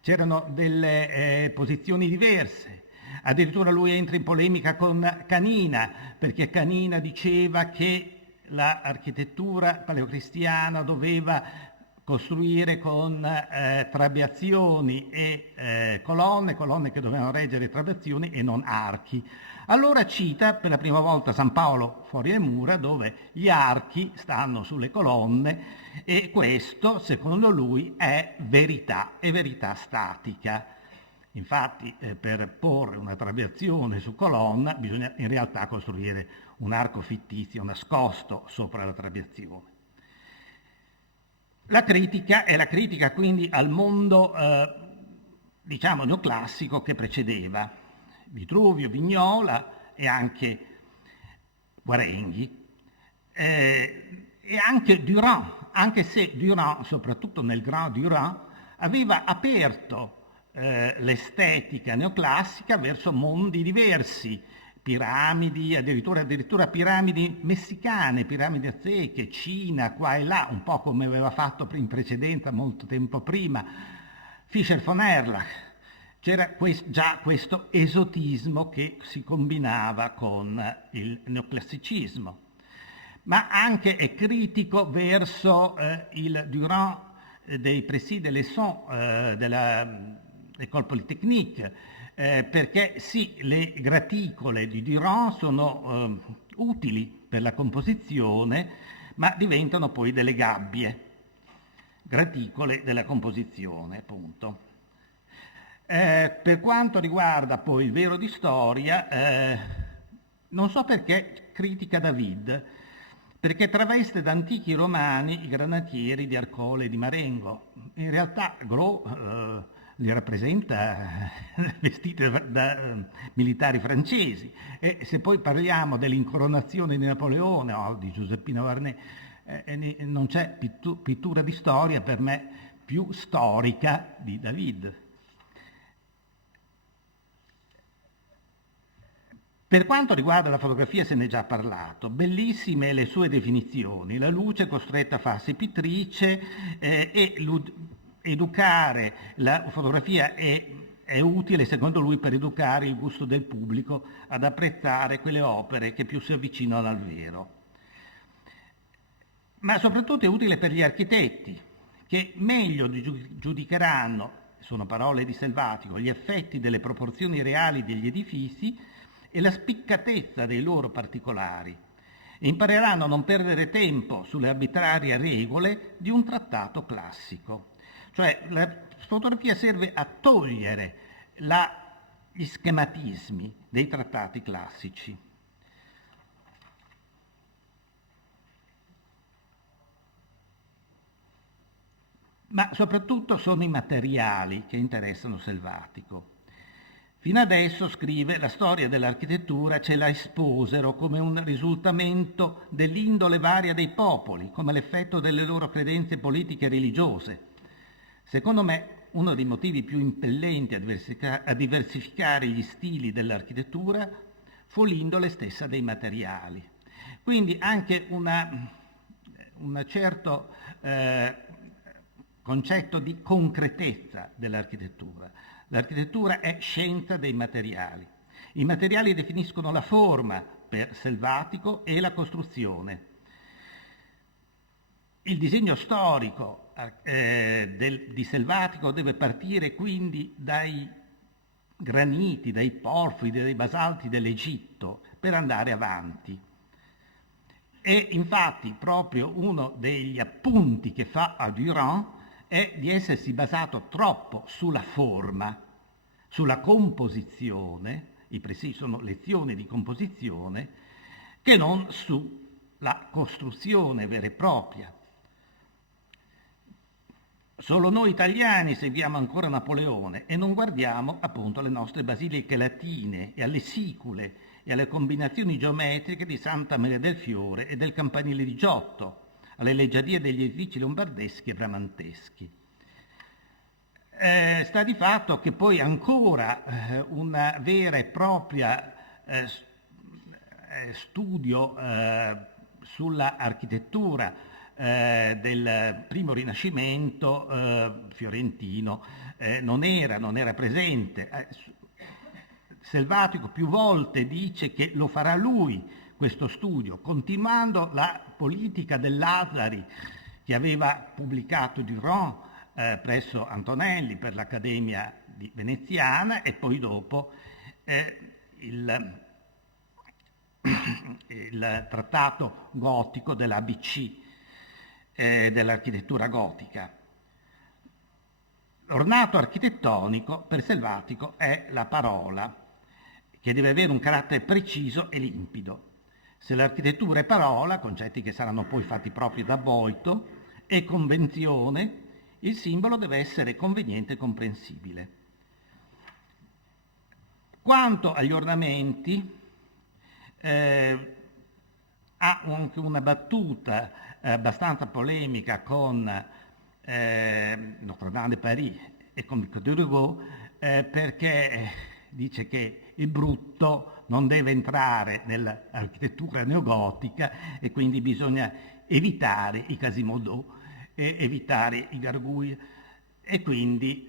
c'erano delle posizioni diverse. Addirittura lui entra in polemica con Canina, perché Canina diceva che l'architettura paleocristiana doveva costruire con trabeazioni e colonne che dovevano reggere trabeazioni e non archi. Allora cita per la prima volta San Paolo fuori le mura, dove gli archi stanno sulle colonne, e questo, secondo lui, è verità statica. Infatti, per porre una trabeazione su colonna bisogna in realtà costruire un arco fittizio nascosto sopra la trabeazione. La critica è la critica quindi al mondo, diciamo, neoclassico che precedeva Vitruvio, Vignola e anche Guarenghi, e anche Durand, anche se Durand, soprattutto nel Grand Durand, aveva aperto l'estetica neoclassica verso mondi diversi, piramidi, addirittura piramidi messicane, piramidi azteche, Cina, qua e là, un po' come aveva fatto in precedenza molto tempo prima Fischer von Erlach. C'era già questo esotismo che si combinava con il neoclassicismo, ma anche è critico verso il Durand dei Précis de Leçon dell'École Polytechnique, perché sì, le graticole di Durand sono utili per la composizione, ma diventano poi delle gabbie, graticole della composizione, appunto. Per quanto riguarda poi il vero di storia, non so perché critica David, perché traveste da antichi romani i granatieri di Arcole e di Marengo. In realtà Gros li rappresenta vestiti da militari francesi, e se poi parliamo dell'incoronazione di Napoleone o di Giuseppino Varnet, non c'è pittura di storia per me più storica di David. Per quanto riguarda la fotografia se ne è già parlato, bellissime le sue definizioni, la luce costretta a farsi pittrice, educare la fotografia è utile secondo lui per educare il gusto del pubblico ad apprezzare quelle opere che più si avvicinano al vero. Ma soprattutto è utile per gli architetti, che meglio giudicheranno, sono parole di Selvatico, gli effetti delle proporzioni reali degli edifici e la spiccatezza dei loro particolari, e impareranno a non perdere tempo sulle arbitrarie regole di un trattato classico. Cioè la fotografia serve a togliere gli schematismi dei trattati classici. Ma soprattutto sono i materiali che interessano Selvatico. Fino adesso, scrive, la storia dell'architettura ce la esposero come un risultamento dell'indole varia dei popoli, come l'effetto delle loro credenze politiche e religiose. Secondo me, uno dei motivi più impellenti a diversificare gli stili dell'architettura fu l'indole stessa dei materiali. Quindi anche un certo concetto di concretezza dell'architettura. L'architettura è scienza dei materiali. I materiali definiscono la forma per Selvatico e la costruzione. Il disegno storico di Selvatico deve partire quindi dai graniti, dai porfidi, dai basalti dell'Egitto per andare avanti. E infatti proprio uno degli appunti che fa a Durand è di essersi basato troppo sulla forma, sulla composizione, i Précis sono lezioni di composizione, che non sulla costruzione vera e propria. Solo noi italiani seguiamo ancora Napoleone e non guardiamo appunto alle nostre basiliche latine e alle sicule e alle combinazioni geometriche di Santa Maria del Fiore e del campanile di Giotto, alle leggiadrie degli edifici lombardeschi e bramanteschi. Sta di fatto che poi ancora una vera e propria studio sulla architettura del primo Rinascimento fiorentino non era presente. Selvatico più volte dice che lo farà lui questo studio, continuando la politica del Lazzari che aveva pubblicato Duron presso Antonelli per l'Accademia veneziana, e poi dopo il trattato gotico dell'ABC, dell'architettura gotica. L'ornato architettonico per Selvatico è la parola, che deve avere un carattere preciso e limpido. Se l'architettura è parola, concetti che saranno poi fatti propri da Boito, e convenzione, il simbolo deve essere conveniente e comprensibile. Quanto agli ornamenti, ha anche una battuta abbastanza polemica con Notre-Dame de Paris e con Victor Hugo, perché dice che il brutto non deve entrare nell'architettura neogotica e quindi bisogna evitare i Quasimodo, evitare i gargouilles, e quindi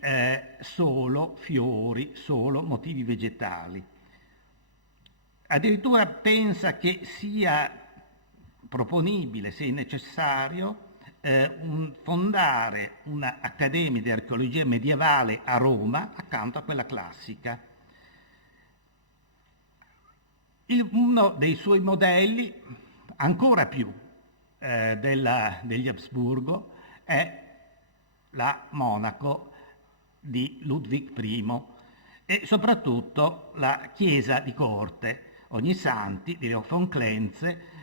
solo fiori, solo motivi vegetali. Addirittura pensa che sia proponibile, se necessario, fondare un'accademia di archeologia medievale a Roma accanto a quella classica. Uno dei suoi modelli, ancora più degli Habsburgo, è la Monaco di Ludwig I e soprattutto la chiesa di corte Ognissanti di Leo von Klenze,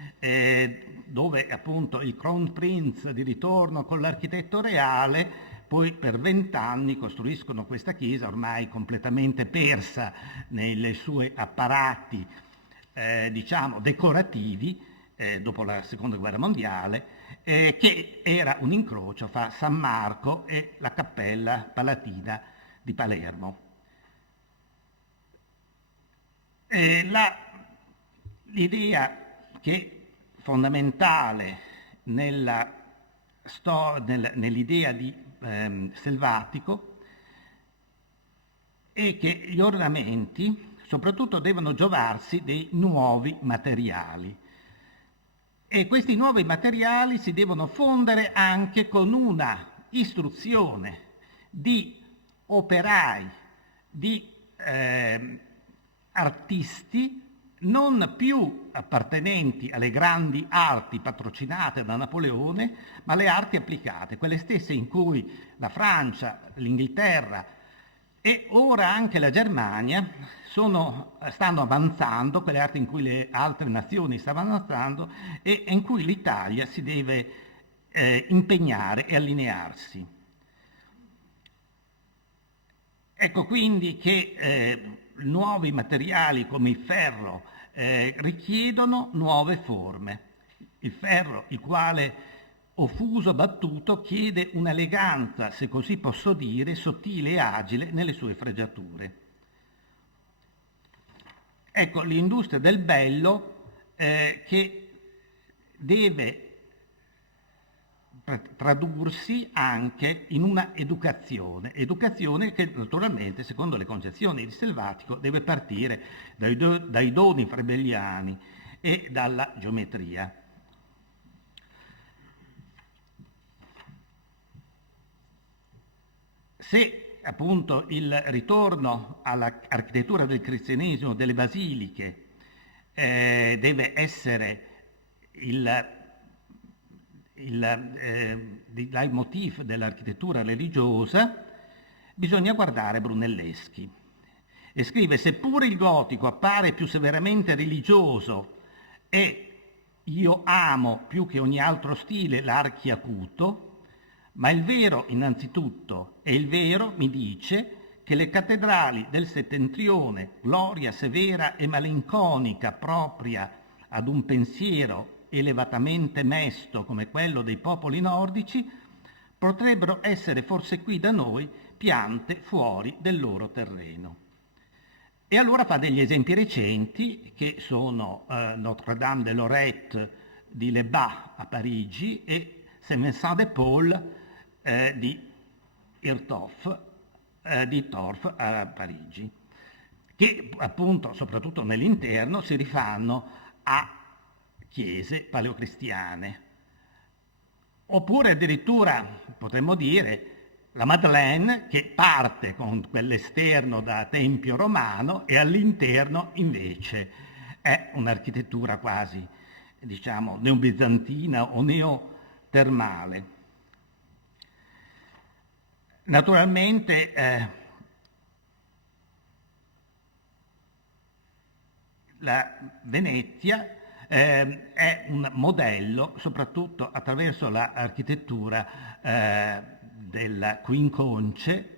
dove appunto il Kronprinz di ritorno con l'architetto reale poi per 20 anni costruiscono questa chiesa ormai completamente persa nei suoi apparati diciamo decorativi dopo la seconda guerra mondiale, che era un incrocio fra San Marco e la Cappella Palatina di Palermo. L'idea che fondamentale nell'idea di Selvatico è che gli ornamenti soprattutto devono giovarsi dei nuovi materiali, e questi nuovi materiali si devono fondere anche con una istruzione di operai, di artisti non più appartenenti alle grandi arti patrocinate da Napoleone, ma alle arti applicate, quelle stesse in cui la Francia, l'Inghilterra e ora anche la Germania stanno avanzando, quelle arti in cui le altre nazioni stanno avanzando e in cui l'Italia si deve impegnare e allinearsi. Ecco quindi che nuovi materiali come il ferro richiedono nuove forme. Il ferro, il quale offuso, battuto, chiede un'eleganza, se così posso dire, sottile e agile nelle sue fregiature. Ecco, l'industria del bello che deve tradursi anche in una educazione che naturalmente, secondo le concezioni di Selvatico, deve partire dai doni frebelliani e dalla geometria. Se appunto il ritorno all'architettura del cristianesimo, delle basiliche, deve essere il leitmotiv dell'architettura religiosa, bisogna guardare Brunelleschi. E scrive: seppure il gotico appare più severamente religioso e io amo più che ogni altro stile l'archi acuto, ma il vero innanzitutto, e il vero mi dice che le cattedrali del settentrione, gloria severa e malinconica propria ad un pensiero elevatamente mesto come quello dei popoli nordici, potrebbero essere forse qui da noi piante fuori del loro terreno. E allora fa degli esempi recenti, che sono Notre-Dame de Lorette di Lebas a Parigi e Saint-Vincent de Paul di Torf a Parigi, che appunto, soprattutto nell'interno, si rifanno a chiese paleocristiane. Oppure addirittura, potremmo dire, la Madeleine, che parte con quell'esterno da tempio romano e all'interno invece è un'architettura quasi, diciamo, neobizantina o neotermale. Naturalmente la Venezia è un modello soprattutto attraverso l'architettura del Quinconce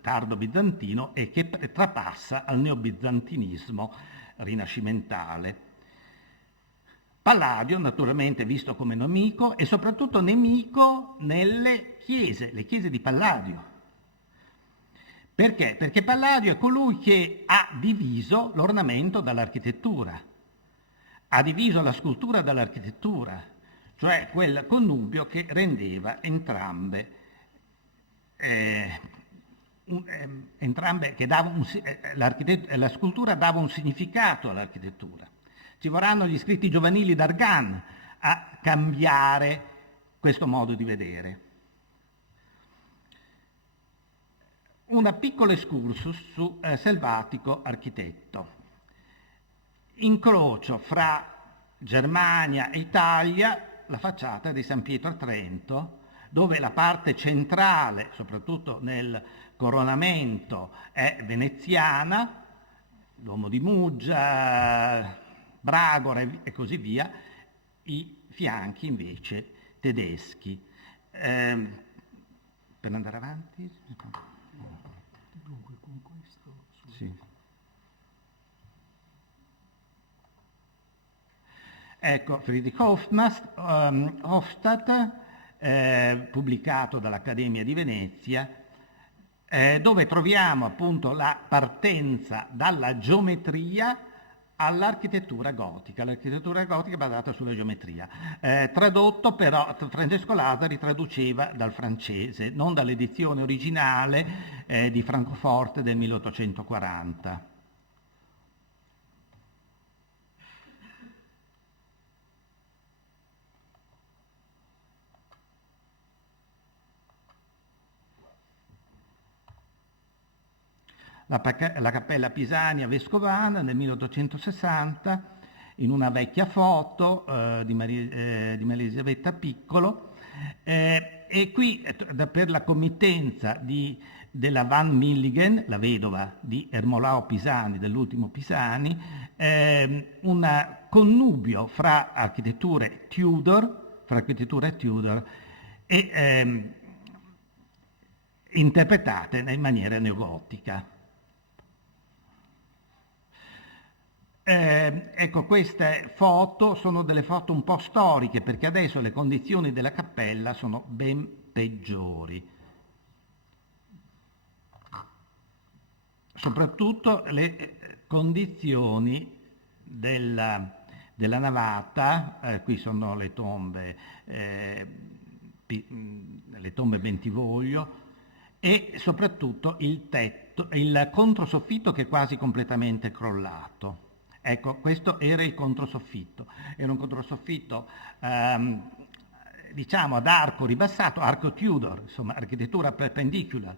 tardo bizantino e che trapassa al neobizantinismo rinascimentale. Palladio naturalmente visto come nemico e soprattutto nemico nelle chiese, le chiese di Palladio. Perché? Perché Palladio è colui che ha diviso l'ornamento dall'architettura, ha diviso la scultura dall'architettura, cioè quel connubio che rendeva entrambe, che dava la scultura dava un significato all'architettura. Ci vorranno gli scritti giovanili d'Argan a cambiare questo modo di vedere. Un piccolo excursus su Selvatico architetto. Incrocio fra Germania e Italia la facciata di San Pietro a Trento, dove la parte centrale, soprattutto nel coronamento, è veneziana, Duomo di Muggia, Bragora e così via, i fianchi invece tedeschi. Per andare avanti? Dunque con questo... Sì. Ecco, Friedrich Hofstadt, pubblicato dall'Accademia di Venezia, dove troviamo appunto la partenza dalla geometria all'architettura gotica. L'architettura gotica è basata sulla geometria. Tradotto però, Francesco Lasari traduceva dal francese, non dall'edizione originale di Francoforte del 1840. La Cappella Pisania Vescovana nel 1860, in una vecchia foto di Maria Elisabetta Piccolo, e qui per la committenza della Van Milligen, la vedova di Ermolao Pisani, dell'ultimo Pisani, un connubio fra architetture Tudor e interpretate in maniera neogotica. Ecco, queste foto sono delle foto un po' storiche, perché adesso le condizioni della cappella sono ben peggiori. Soprattutto le condizioni della navata, qui sono le tombe Bentivoglio, e soprattutto il tetto, il controsoffitto che è quasi completamente crollato. Ecco, questo era il controsoffitto, era un controsoffitto diciamo ad arco ribassato, arco Tudor, insomma architettura perpendicular,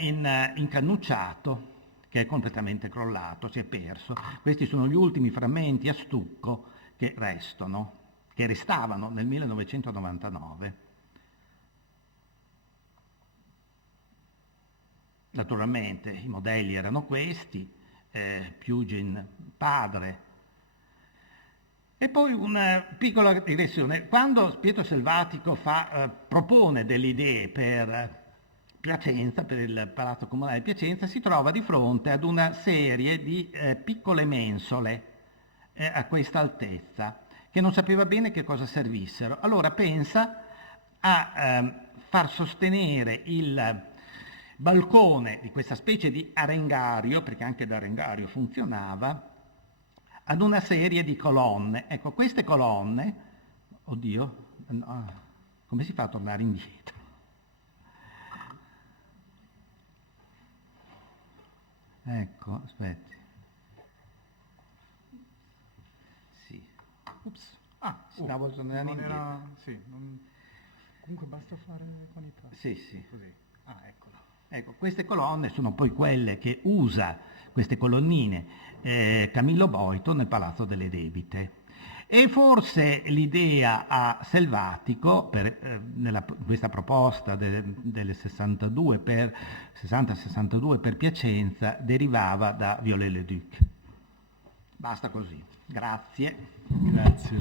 in cannucciato, che è completamente crollato, si è perso. Questi sono gli ultimi frammenti a stucco che restavano nel 1999. Naturalmente i modelli erano questi, Pugin padre. E poi una piccola digressione. Quando Pietro Selvatico propone delle idee per Piacenza, per il Palazzo Comunale di Piacenza, si trova di fronte ad una serie di piccole mensole a questa altezza, che non sapeva bene che cosa servissero. Allora pensa a far sostenere il balcone di questa specie di arengario, perché anche d'arengario funzionava, ad una serie di colonne. Ecco, queste colonne, oddio, no, come si fa a tornare indietro? Ecco, aspetti. Sì. Ups. Ah, Stavo tornando non indietro. era... Sì, comunque basta fare con i tasti. Sì, sì. Così. Ah, eccolo. Ecco, queste colonne sono poi quelle che usa, queste colonnine, Camillo Boito nel Palazzo delle Debite. E forse l'idea a Selvatico, nella questa proposta delle 62 per 60-62 per Piacenza, derivava da Viollet-le-Duc. Basta così. Grazie. Grazie.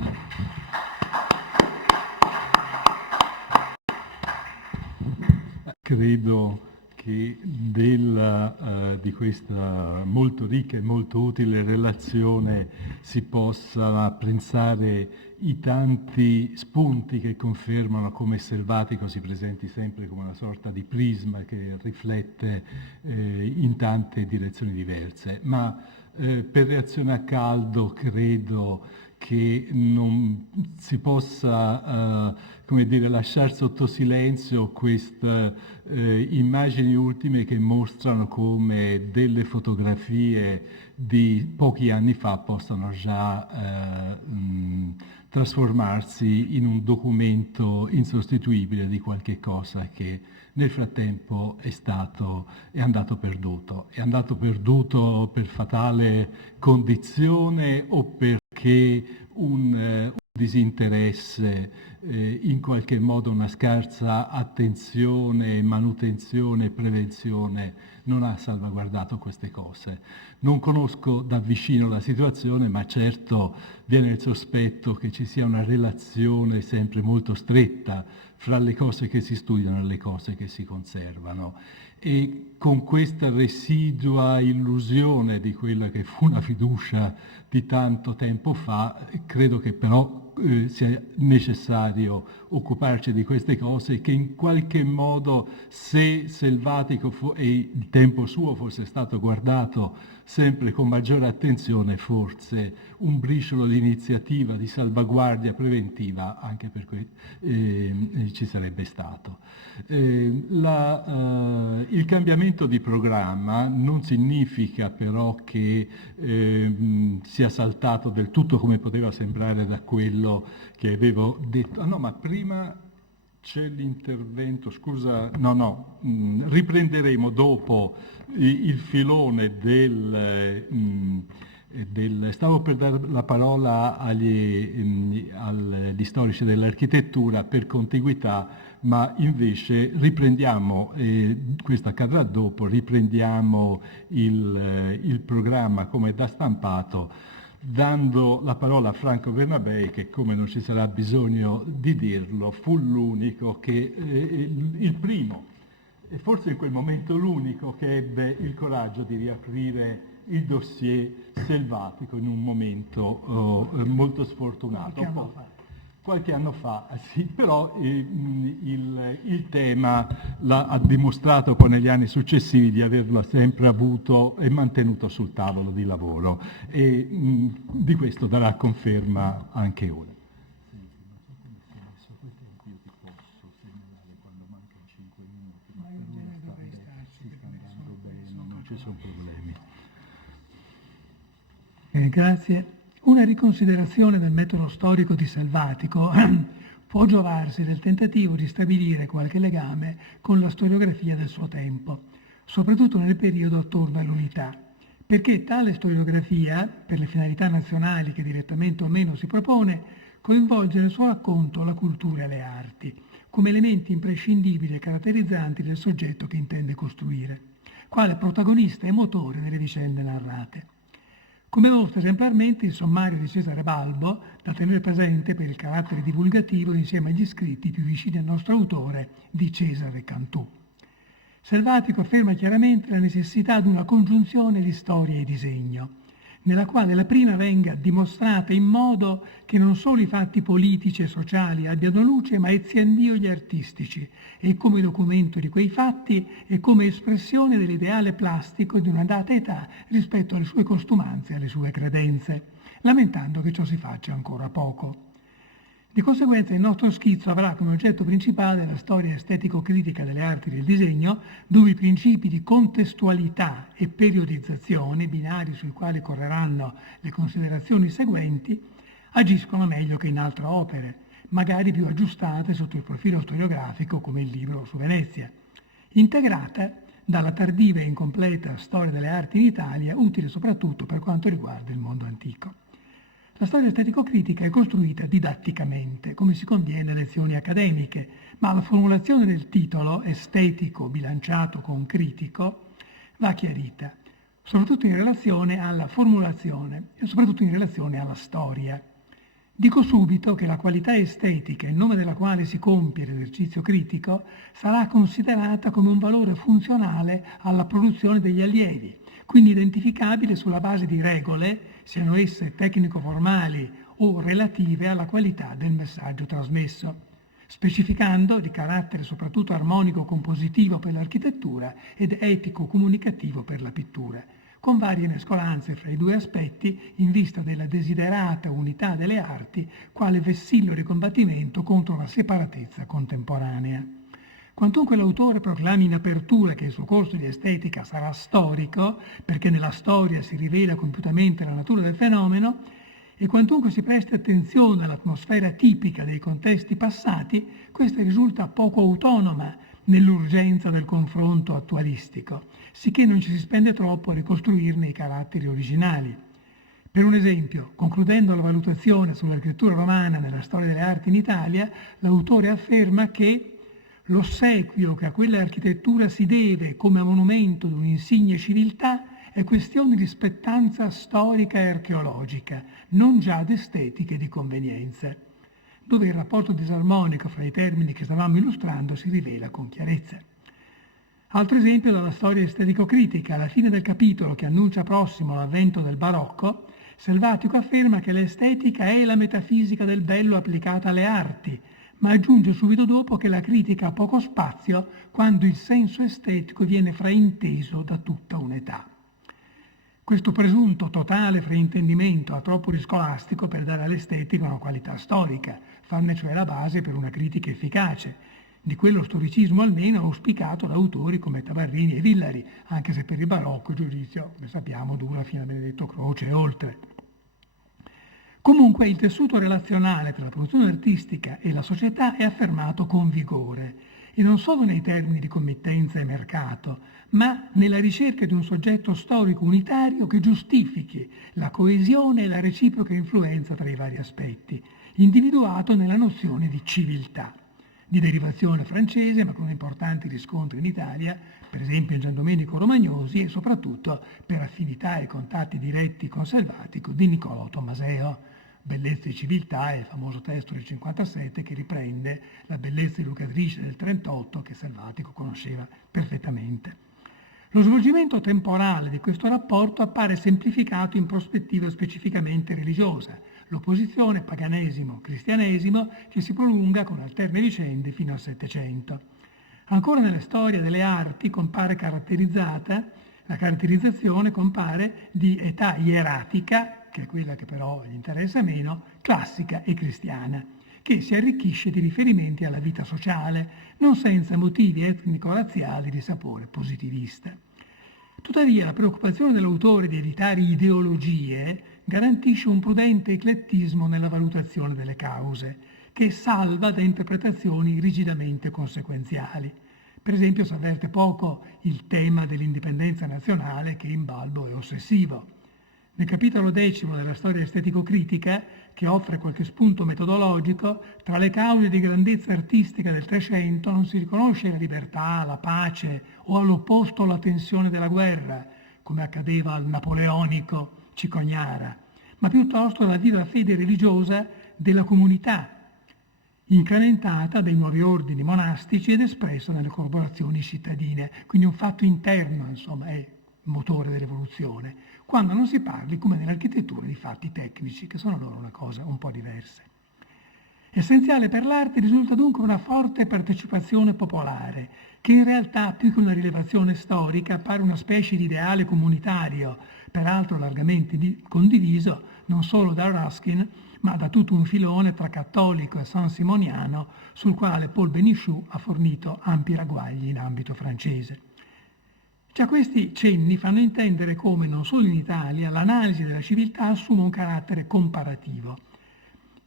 Credo che di questa molto ricca e molto utile relazione si possa apprezzare i tanti spunti che confermano come Selvatico si presenti sempre come una sorta di prisma che riflette in tante direzioni diverse. Ma per reazione a caldo credo che non si possa come dire, lasciare sotto silenzio queste immagini ultime che mostrano come delle fotografie di pochi anni fa possano già trasformarsi in un documento insostituibile di qualche cosa che nel frattempo è andato perduto. È andato perduto per fatale condizione o perché un disinteresse, in qualche modo una scarsa attenzione, manutenzione e prevenzione non ha salvaguardato queste cose. Non conosco da vicino la situazione, ma certo viene il sospetto che ci sia una relazione sempre molto stretta fra le cose che si studiano e le cose che si conservano. E con questa residua illusione di quella che fu una fiducia di tanto tempo fa, credo che però sia necessario occuparci di queste cose che in qualche modo, se Selvatico e il tempo suo fosse stato guardato sempre con maggiore attenzione, forse un briciolo di iniziativa di salvaguardia preventiva anche per ci sarebbe stato. Il cambiamento di programma non significa però che sia saltato del tutto, come poteva sembrare da quello che avevo detto. Ah no, ma prima c'è l'intervento, scusa, riprenderemo dopo il filone stavo per dare la parola agli storici dell'architettura per contiguità, ma invece riprendiamo, questo accadrà dopo, riprendiamo il programma come da stampato, dando la parola a Franco Bernabei, che come non ci sarà bisogno di dirlo, fu l'unico che, il primo, e forse in quel momento l'unico che ebbe il coraggio di riaprire il dossier Selvatico in un momento molto sfortunato. Qualche anno fa, sì, però il tema ha dimostrato poi negli anni successivi di averlo sempre avuto e mantenuto sul tavolo di lavoro e di questo darà conferma anche ora. Non ci sono problemi. Grazie. Una riconsiderazione del metodo storico di Selvatico può giovarsi del tentativo di stabilire qualche legame con la storiografia del suo tempo, soprattutto nel periodo attorno all'Unità, perché tale storiografia, per le finalità nazionali che direttamente o meno si propone, coinvolge nel suo racconto la cultura e le arti, come elementi imprescindibili e caratterizzanti del soggetto che intende costruire, quale protagonista e motore delle vicende narrate. Come mostra esemplarmente il sommario di Cesare Balbo, da tenere presente per il carattere divulgativo insieme agli scritti più vicini al nostro autore di Cesare Cantù. Selvatico afferma chiaramente la necessità di una congiunzione di storia e disegno, nella quale la prima venga dimostrata in modo che non solo i fatti politici e sociali abbiano luce, ma eziandio gli artistici, e come documento di quei fatti e come espressione dell'ideale plastico di una data età rispetto alle sue costumanze e alle sue credenze, lamentando che ciò si faccia ancora poco. Di conseguenza il nostro schizzo avrà come oggetto principale la storia estetico-critica delle arti del disegno, dove i principi di contestualità e periodizzazione, binari sui quali correranno le considerazioni seguenti, agiscono meglio che in altre opere, magari più aggiustate sotto il profilo storiografico come il libro su Venezia, integrata dalla tardiva e incompleta storia delle arti in Italia, utile soprattutto per quanto riguarda il mondo antico. La storia estetico-critica è costruita didatticamente, come si conviene a lezioni accademiche, ma la formulazione del titolo, estetico bilanciato con critico, va chiarita, soprattutto in relazione alla formulazione e soprattutto in relazione alla storia. Dico subito che la qualità estetica, in nome della quale si compie l'esercizio critico, sarà considerata come un valore funzionale alla produzione degli allievi, quindi identificabile sulla base di regole, siano esse tecnico-formali o relative alla qualità del messaggio trasmesso, specificando di carattere soprattutto armonico-compositivo per l'architettura ed etico-comunicativo per la pittura, con varie mescolanze fra i due aspetti in vista della desiderata unità delle arti, quale vessillo di combattimento contro la separatezza contemporanea. Quantunque l'autore proclami in apertura che il suo corso di estetica sarà storico, perché nella storia si rivela compiutamente la natura del fenomeno, e quantunque si presti attenzione all'atmosfera tipica dei contesti passati, questa risulta poco autonoma nell'urgenza del confronto attualistico, sicché non ci si spende troppo a ricostruirne i caratteri originali. Per un esempio, concludendo la valutazione sull'architettura romana nella storia delle arti in Italia, l'autore afferma che l'ossequio che a quella architettura si deve come monumento di un'insigne civiltà è questione di spettanza storica e archeologica, non già d'estetica e di convenienze, dove il rapporto disarmonico fra i termini che stavamo illustrando si rivela con chiarezza. Altro esempio dalla storia estetico-critica, alla fine del capitolo che annuncia prossimo l'avvento del barocco, Selvatico afferma che l'estetica è la metafisica del bello applicata alle arti, ma aggiunge subito dopo che la critica ha poco spazio quando il senso estetico viene frainteso da tutta un'età. Questo presunto totale fraintendimento ha troppo di scolastico per dare all'estetica una qualità storica, farne cioè la base per una critica efficace, di quello storicismo almeno auspicato da autori come Tabarrini e Villari, anche se per il barocco il giudizio, come sappiamo, dura fino a Benedetto Croce e oltre. Comunque il tessuto relazionale tra la produzione artistica e la società è affermato con vigore, e non solo nei termini di committenza e mercato, ma nella ricerca di un soggetto storico unitario che giustifichi la coesione e la reciproca influenza tra i vari aspetti, individuato nella nozione di civiltà, di derivazione francese ma con importanti riscontri in Italia, per esempio in Gian Domenico Romagnosi e soprattutto per affinità e contatti diretti con Selvatico di Niccolò Tommaseo. Bellezza e civiltà è il famoso testo del 57 che riprende la bellezza educatrice del 38 che Selvatico conosceva perfettamente. Lo svolgimento temporale di questo rapporto appare semplificato in prospettiva specificamente religiosa, l'opposizione paganesimo-cristianesimo che si prolunga con alterne vicende fino al Settecento. Ancora nella storia delle arti la caratterizzazione compare di età ieratica, che è quella che però gli interessa meno, classica e cristiana, che si arricchisce di riferimenti alla vita sociale, non senza motivi etnico-razziali di sapore positivista. Tuttavia la preoccupazione dell'autore di evitare ideologie garantisce un prudente eclettismo nella valutazione delle cause, che salva da interpretazioni rigidamente conseguenziali. Per esempio si avverte poco il tema dell'indipendenza nazionale che in Balbo è ossessivo. Nel capitolo 10 della storia estetico-critica, che offre qualche spunto metodologico, tra le cause di grandezza artistica del Trecento non si riconosce la libertà, la pace o all'opposto la tensione della guerra, come accadeva al napoleonico Cicognara, ma piuttosto la viva fede religiosa della comunità, incrementata dai nuovi ordini monastici ed espressa nelle corporazioni cittadine. Quindi un fatto interno, insomma, è il motore dell'evoluzione, quando non si parli, come nell'architettura, di fatti tecnici, che sono loro una cosa un po' diverse. Essenziale per l'arte risulta dunque una forte partecipazione popolare, che in realtà, più che una rilevazione storica, appare una specie di ideale comunitario, peraltro largamente condiviso non solo da Ruskin, ma da tutto un filone tra cattolico e sansimoniano, sul quale Paul Benichou ha fornito ampi ragguagli in ambito francese. Già questi cenni fanno intendere come, non solo in Italia, l'analisi della civiltà assuma un carattere comparativo,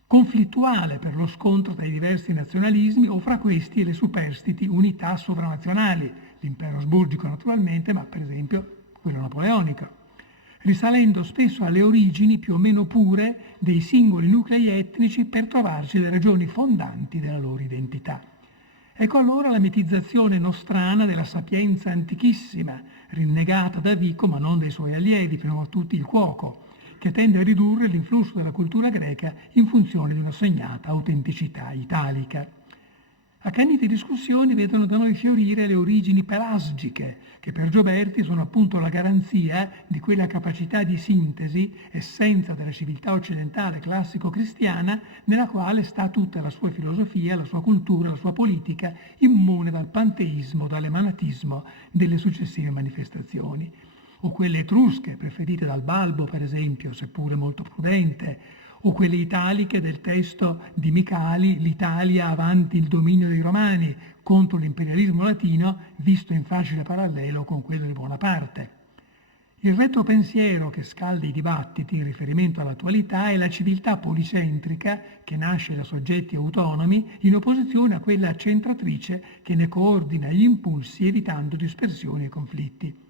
conflittuale per lo scontro tra i diversi nazionalismi o fra questi e le superstiti unità sovranazionali, l'impero asburgico naturalmente, ma per esempio quello napoleonico, risalendo spesso alle origini più o meno pure dei singoli nuclei etnici per trovarci le ragioni fondanti della loro identità. Ecco allora la mitizzazione nostrana della sapienza antichissima, rinnegata da Vico ma non dai suoi allievi, prima di tutti il cuoco, che tende a ridurre l'influsso della cultura greca in funzione di una segnata autenticità italica. Accanite discussioni vedono da noi fiorire le origini pelasgiche, che per Gioberti sono appunto la garanzia di quella capacità di sintesi, essenza della civiltà occidentale classico-cristiana, nella quale sta tutta la sua filosofia, la sua cultura, la sua politica, immune dal panteismo, dall'emanatismo delle successive manifestazioni. O quelle etrusche, preferite dal Balbo per esempio, seppure molto prudente, o quelle italiche del testo di Micali, l'Italia avanti il dominio dei Romani, contro l'imperialismo latino, visto in facile parallelo con quello di Bonaparte. Il retropensiero che scalda i dibattiti in riferimento all'attualità è la civiltà policentrica che nasce da soggetti autonomi in opposizione a quella accentratrice che ne coordina gli impulsi evitando dispersioni e conflitti.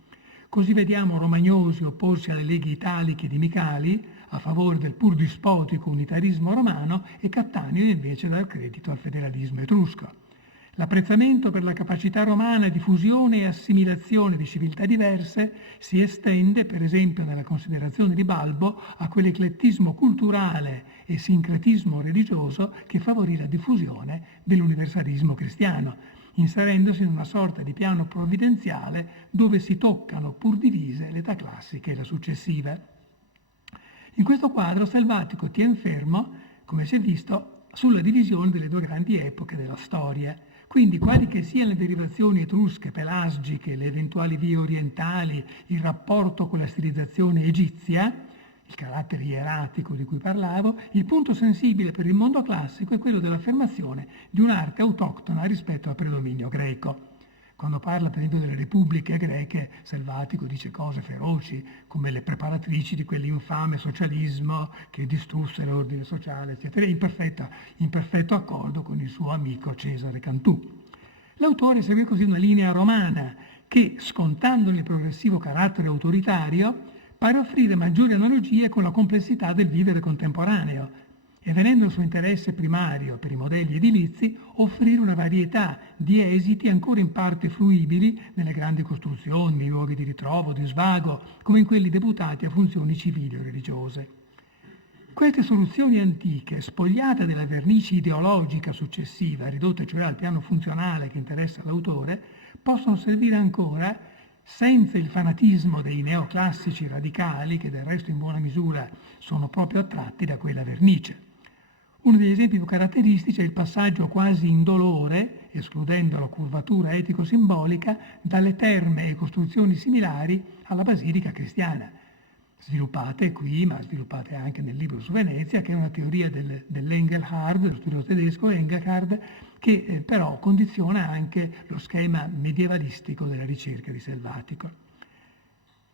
Così vediamo Romagnosi opporsi alle leghe italiche di Micali a favore del pur dispotico unitarismo romano e Cattaneo invece dal credito al federalismo etrusco. L'apprezzamento per la capacità romana di fusione e assimilazione di civiltà diverse si estende, per esempio nella considerazione di Balbo, a quell'eclettismo culturale e sincretismo religioso che favorì la diffusione dell'universalismo cristiano, inserendosi in una sorta di piano provvidenziale dove si toccano pur divise l'età classica e la successiva. In questo quadro Selvatico tien fermo, come si è visto, sulla divisione delle due grandi epoche della storia. Quindi, quali che siano le derivazioni etrusche, pelasgiche, le eventuali vie orientali, il rapporto con la stilizzazione egizia, il carattere ieratico di cui parlavo, il punto sensibile per il mondo classico è quello dell'affermazione di un'arte autoctona rispetto al predominio greco. Quando parla per esempio delle repubbliche greche, Selvatico dice cose feroci, come le preparatrici di quell'infame socialismo che distrusse l'ordine sociale, eccetera, in perfetto accordo con il suo amico Cesare Cantù. L'autore segue così una linea romana che, scontandone il progressivo carattere autoritario, pare offrire maggiori analogie con la complessità del vivere contemporaneo e, venendo il suo interesse primario per i modelli edilizi, offrire una varietà di esiti ancora in parte fruibili nelle grandi costruzioni, nei luoghi di ritrovo, di svago, come in quelli deputati a funzioni civili o religiose. Queste soluzioni antiche, spogliate della vernice ideologica successiva, ridotte cioè al piano funzionale che interessa l'autore, possono servire ancora senza il fanatismo dei neoclassici radicali, che del resto in buona misura sono proprio attratti da quella vernice. Uno degli esempi più caratteristici è il passaggio quasi indolore, escludendo la curvatura etico-simbolica, dalle terme e costruzioni similari alla basilica cristiana, sviluppate qui, ma sviluppate anche nel libro su Venezia, che è una teoria dell'Engelhard, dello studioso tedesco Engelhard, che però condiziona anche lo schema medievalistico della ricerca di Selvatico.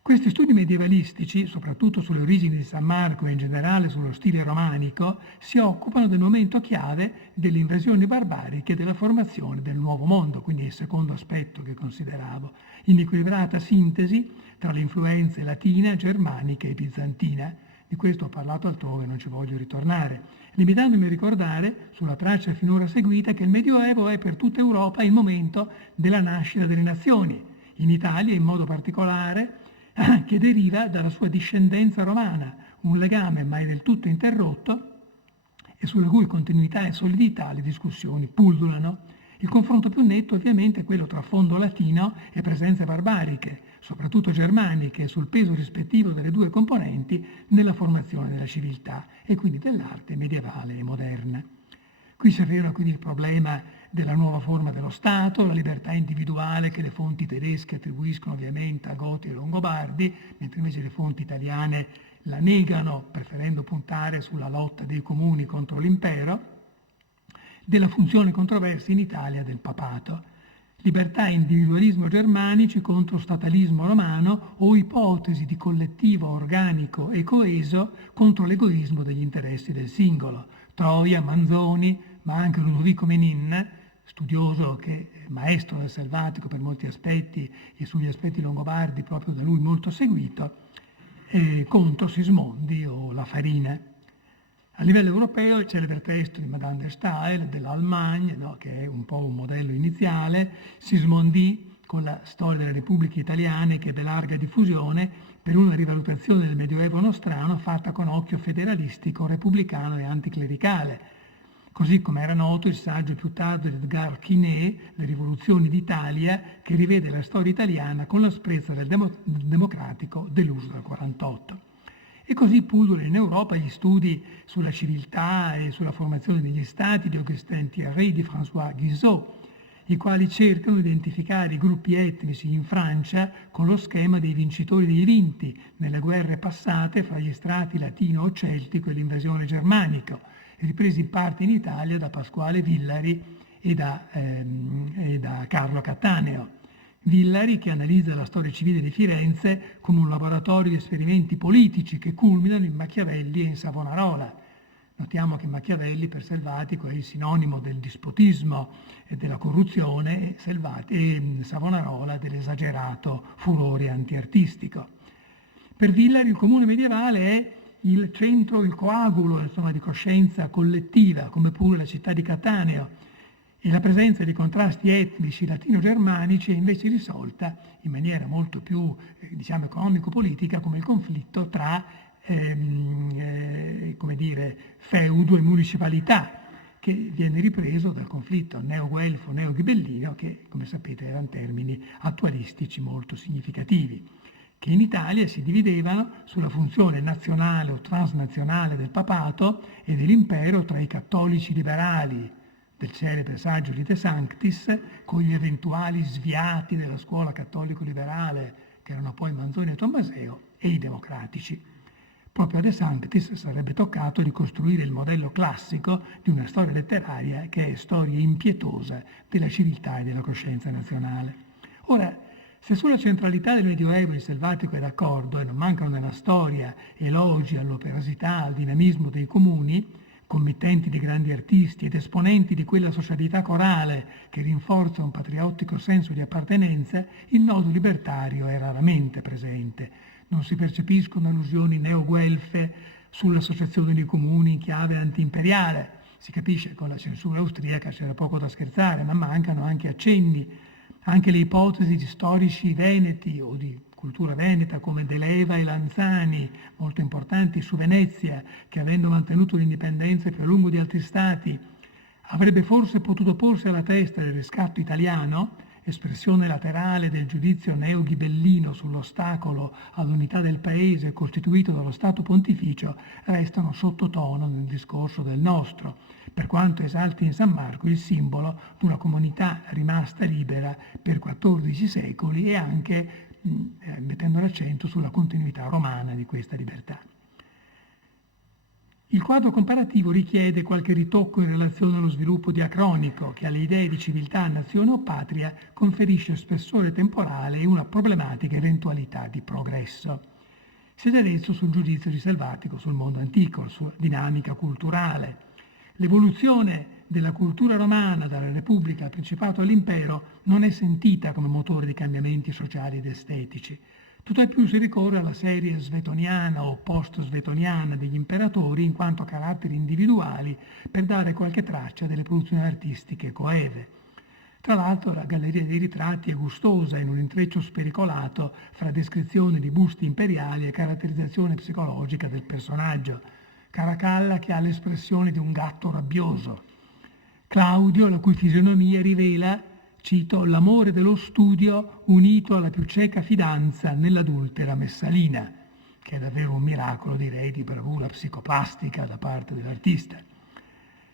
Questi studi medievalistici, soprattutto sulle origini di San Marco e in generale sullo stile romanico, si occupano del momento chiave delle invasioni barbariche e della formazione del nuovo mondo, quindi il secondo aspetto che consideravo, in equilibrata sintesi tra le influenze latina, germanica e bizantina. Di questo ho parlato altrove, non ci voglio ritornare, limitandomi a ricordare, sulla traccia finora seguita, che il Medioevo è per tutta Europa il momento della nascita delle nazioni, in Italia in modo particolare, che deriva dalla sua discendenza romana, un legame mai del tutto interrotto e sulla cui continuità e solidità le discussioni pullulano. Il confronto più netto ovviamente è quello tra fondo latino e presenze barbariche, soprattutto germaniche, sul peso rispettivo delle due componenti nella formazione della civiltà e quindi dell'arte medievale e moderna. Qui si afferma quindi il problema della nuova forma dello Stato, la libertà individuale che le fonti tedesche attribuiscono ovviamente a Goti e Longobardi, mentre invece le fonti italiane la negano, preferendo puntare sulla lotta dei comuni contro l'impero, della funzione controversa in Italia del papato, libertà e individualismo germanici contro statalismo romano o ipotesi di collettivo organico e coeso contro l'egoismo degli interessi del singolo. Troia, Manzoni, ma anche Ludovico Menin, studioso che è maestro del selvatico per molti aspetti e sugli aspetti longobardi proprio da lui molto seguito, contro Sismondi o La Farina. A livello europeo il celebre testo di Madame de Staël dell'Allemagne, no, che è un po' un modello iniziale, Sismondi con la storia delle repubbliche italiane che ebbe larga diffusione per una rivalutazione del Medioevo nostrano fatta con occhio federalistico, repubblicano e anticlericale. Così come era noto il saggio più tardo di Edgar Quinet, Le rivoluzioni d'Italia, che rivede la storia italiana con l'asprezza del democratico deluso dal 48. E così pullulano in Europa gli studi sulla civiltà e sulla formazione degli stati di Augustin Thierry e di François Guizot, i quali cercano di identificare i gruppi etnici in Francia con lo schema dei vincitori dei vinti nelle guerre passate fra gli strati latino o celtico e l'invasione germanica, ripresi in parte in Italia da Pasquale Villari e da Carlo Cattaneo. Villari che analizza la storia civile di Firenze come un laboratorio di esperimenti politici che culminano in Machiavelli e in Savonarola. Notiamo che Machiavelli per Selvatico è il sinonimo del dispotismo e della corruzione e Savonarola dell'esagerato furore antiartistico. Per Villari il comune medievale è il centro, il coagulo insomma, di coscienza collettiva, come pure la città di Cattaneo, e la presenza di contrasti etnici latino-germanici è invece risolta in maniera molto più economico-politica come il conflitto tra feudo e municipalità, che viene ripreso dal conflitto neo-guelfo-neo-ghibellino, che come sapete erano termini attualistici molto significativi, che in Italia si dividevano sulla funzione nazionale o transnazionale del papato e dell'impero tra i cattolici liberali del celebre saggio di De Sanctis, con gli eventuali sviati della scuola cattolico-liberale, che erano poi Manzoni e Tommaseo, e i democratici. Proprio a De Sanctis sarebbe toccato ricostruire il modello classico di una storia letteraria che è storia impietosa della civiltà e della coscienza nazionale. Ora, se sulla centralità del Medioevo il Selvatico è d'accordo e non mancano nella storia elogi all'operosità, al dinamismo dei comuni, committenti di grandi artisti ed esponenti di quella socialità corale che rinforza un patriottico senso di appartenenza, il nodo libertario è raramente presente. Non si percepiscono allusioni neoguelfe sull'associazione di comuni in chiave antiimperiale. Si capisce che con la censura austriaca c'era poco da scherzare, ma mancano anche accenni. Anche le ipotesi di storici veneti o di cultura veneta come De Leva e Lanzani, molto importanti su Venezia, che avendo mantenuto l'indipendenza più a lungo di altri stati, avrebbe forse potuto porsi alla testa del riscatto italiano, espressione laterale del giudizio neo-ghibellino sull'ostacolo all'unità del paese costituito dallo Stato Pontificio, restano sottotono nel discorso del nostro, per quanto esalti in San Marco il simbolo di una comunità rimasta libera per 14 secoli e anche mettendo l'accento sulla continuità romana di questa libertà. Il quadro comparativo richiede qualche ritocco in relazione allo sviluppo diacronico che alle idee di civiltà, nazione o patria conferisce spessore temporale e una problematica eventualità di progresso. Si è già detto sul giudizio di Selvatico sul mondo antico, sulla dinamica culturale. L'evoluzione della cultura romana dalla Repubblica al Principato all'Impero non è sentita come motore di cambiamenti sociali ed estetici. Tutt'al più si ricorre alla serie svetoniana o post-svetoniana degli imperatori in quanto caratteri individuali per dare qualche traccia delle produzioni artistiche coeve. Tra l'altro la galleria dei ritratti è gustosa in un intreccio spericolato fra descrizione di busti imperiali e caratterizzazione psicologica del personaggio. Caracalla che ha l'espressione di un gatto rabbioso, Claudio la cui fisionomia rivela, cito, l'amore dello studio unito alla più cieca fidanza nell'adultera Messalina, che è davvero un miracolo, direi, di bravura psicoplastica da parte dell'artista.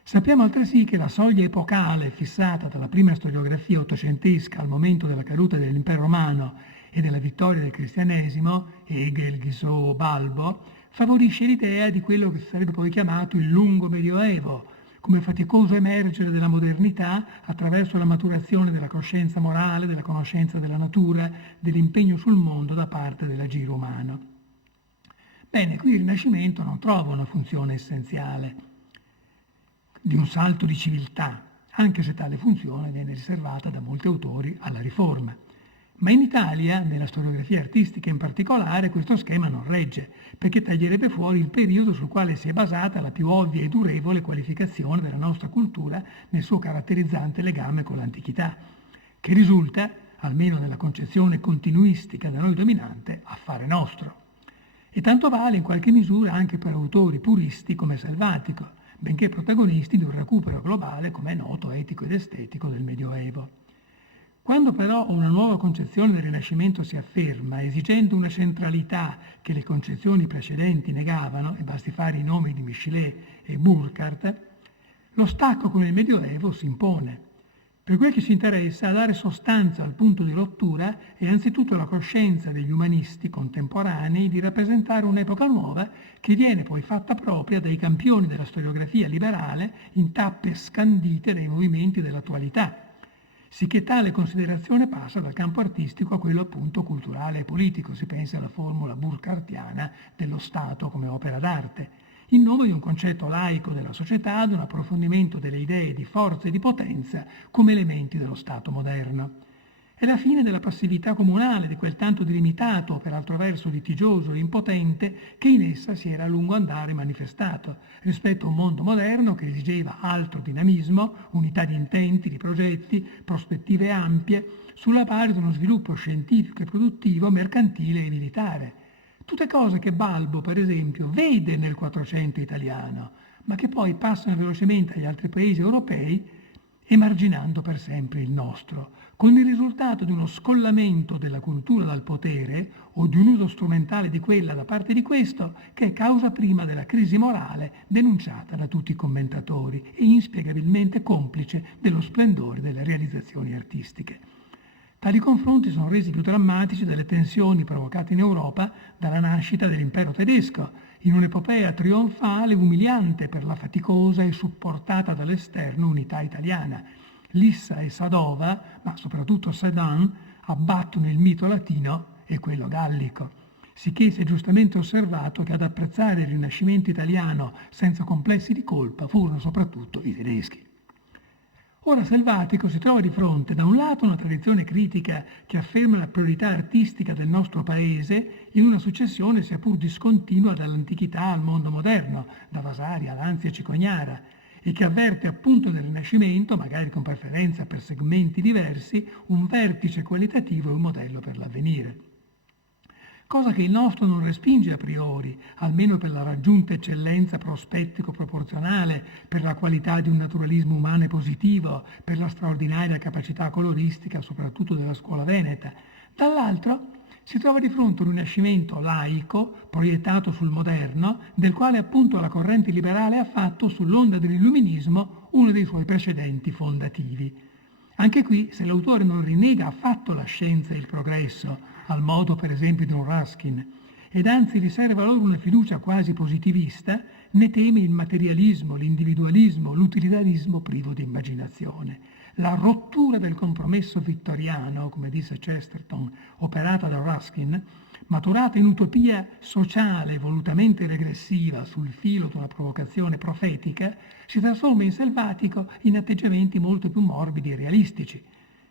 Sappiamo altresì che la soglia epocale fissata dalla prima storiografia ottocentesca al momento della caduta dell'impero romano e della vittoria del cristianesimo, Hegel, Guizot, Balbo, favorisce l'idea di quello che sarebbe poi chiamato il lungo medioevo, come faticoso emergere della modernità attraverso la maturazione della coscienza morale, della conoscenza della natura, dell'impegno sul mondo da parte dell'agire umano. Bene, qui il Rinascimento non trova una funzione essenziale di un salto di civiltà, anche se tale funzione viene riservata da molti autori alla Riforma. Ma in Italia, nella storiografia artistica in particolare, questo schema non regge, perché taglierebbe fuori il periodo sul quale si è basata la più ovvia e durevole qualificazione della nostra cultura nel suo caratterizzante legame con l'antichità, che risulta, almeno nella concezione continuistica da noi dominante, affare nostro. E tanto vale in qualche misura anche per autori puristi come Selvatico, benché protagonisti di un recupero globale, come è noto, etico ed estetico del Medioevo. Quando però una nuova concezione del Rinascimento si afferma, esigendo una centralità che le concezioni precedenti negavano, e basti fare i nomi di Michelet e Burckhardt, lo stacco con il Medioevo si impone. Per quel che ci interessa, a dare sostanza al punto di rottura è anzitutto la coscienza degli umanisti contemporanei di rappresentare un'epoca nuova che viene poi fatta propria dai campioni della storiografia liberale in tappe scandite dai movimenti dell'attualità, sicché tale considerazione passa dal campo artistico a quello appunto culturale e politico, si pensa alla formula burckhartiana dello Stato come opera d'arte, in nome di un concetto laico della società, di un approfondimento delle idee di forza e di potenza come elementi dello Stato moderno. È la fine della passività comunale, di quel tanto delimitato, per altro verso litigioso e impotente, che in essa si era a lungo andare manifestato, rispetto a un mondo moderno che esigeva altro dinamismo, unità di intenti, di progetti, prospettive ampie, sulla base di uno sviluppo scientifico e produttivo, mercantile e militare. Tutte cose che Balbo, per esempio, vede nel Quattrocento italiano, ma che poi passano velocemente agli altri paesi europei, emarginando per sempre il nostro, con il risultato di uno scollamento della cultura dal potere o di un uso strumentale di quella da parte di questo, che è causa prima della crisi morale denunciata da tutti i commentatori e inspiegabilmente complice dello splendore delle realizzazioni artistiche. Tali confronti sono resi più drammatici dalle tensioni provocate in Europa dalla nascita dell'impero tedesco, in un'epopea trionfale umiliante per la faticosa e supportata dall'esterno unità italiana. Lissa e Sadova, ma soprattutto Sedan, abbattono il mito latino e quello gallico. Sicché si è giustamente osservato che ad apprezzare il Rinascimento italiano senza complessi di colpa furono soprattutto i tedeschi. Ora Selvatico si trova di fronte da un lato una tradizione critica che afferma la priorità artistica del nostro paese in una successione sia pur discontinua dall'antichità al mondo moderno, da Vasari ad Anzio e Cicognara, e che avverte appunto nel Rinascimento, magari con preferenza per segmenti diversi, un vertice qualitativo e un modello per l'avvenire. Cosa che il nostro non respinge a priori, almeno per la raggiunta eccellenza prospettico-proporzionale, per la qualità di un naturalismo umano e positivo, per la straordinaria capacità coloristica, soprattutto della scuola veneta. Dall'altro si trova di fronte a un rinascimento laico, proiettato sul moderno, del quale appunto la corrente liberale ha fatto, sull'onda dell'illuminismo, uno dei suoi precedenti fondativi. Anche qui, se l'autore non rinnega affatto la scienza e il progresso, al modo per esempio di un Ruskin, ed anzi riserva loro una fiducia quasi positivista, ne teme il materialismo, l'individualismo, l'utilitarismo privo di immaginazione. La rottura del compromesso vittoriano, come disse Chesterton, operata da Ruskin, maturata in utopia sociale volutamente regressiva sul filo di una provocazione profetica, si trasforma in Selvatico in atteggiamenti molto più morbidi e realistici.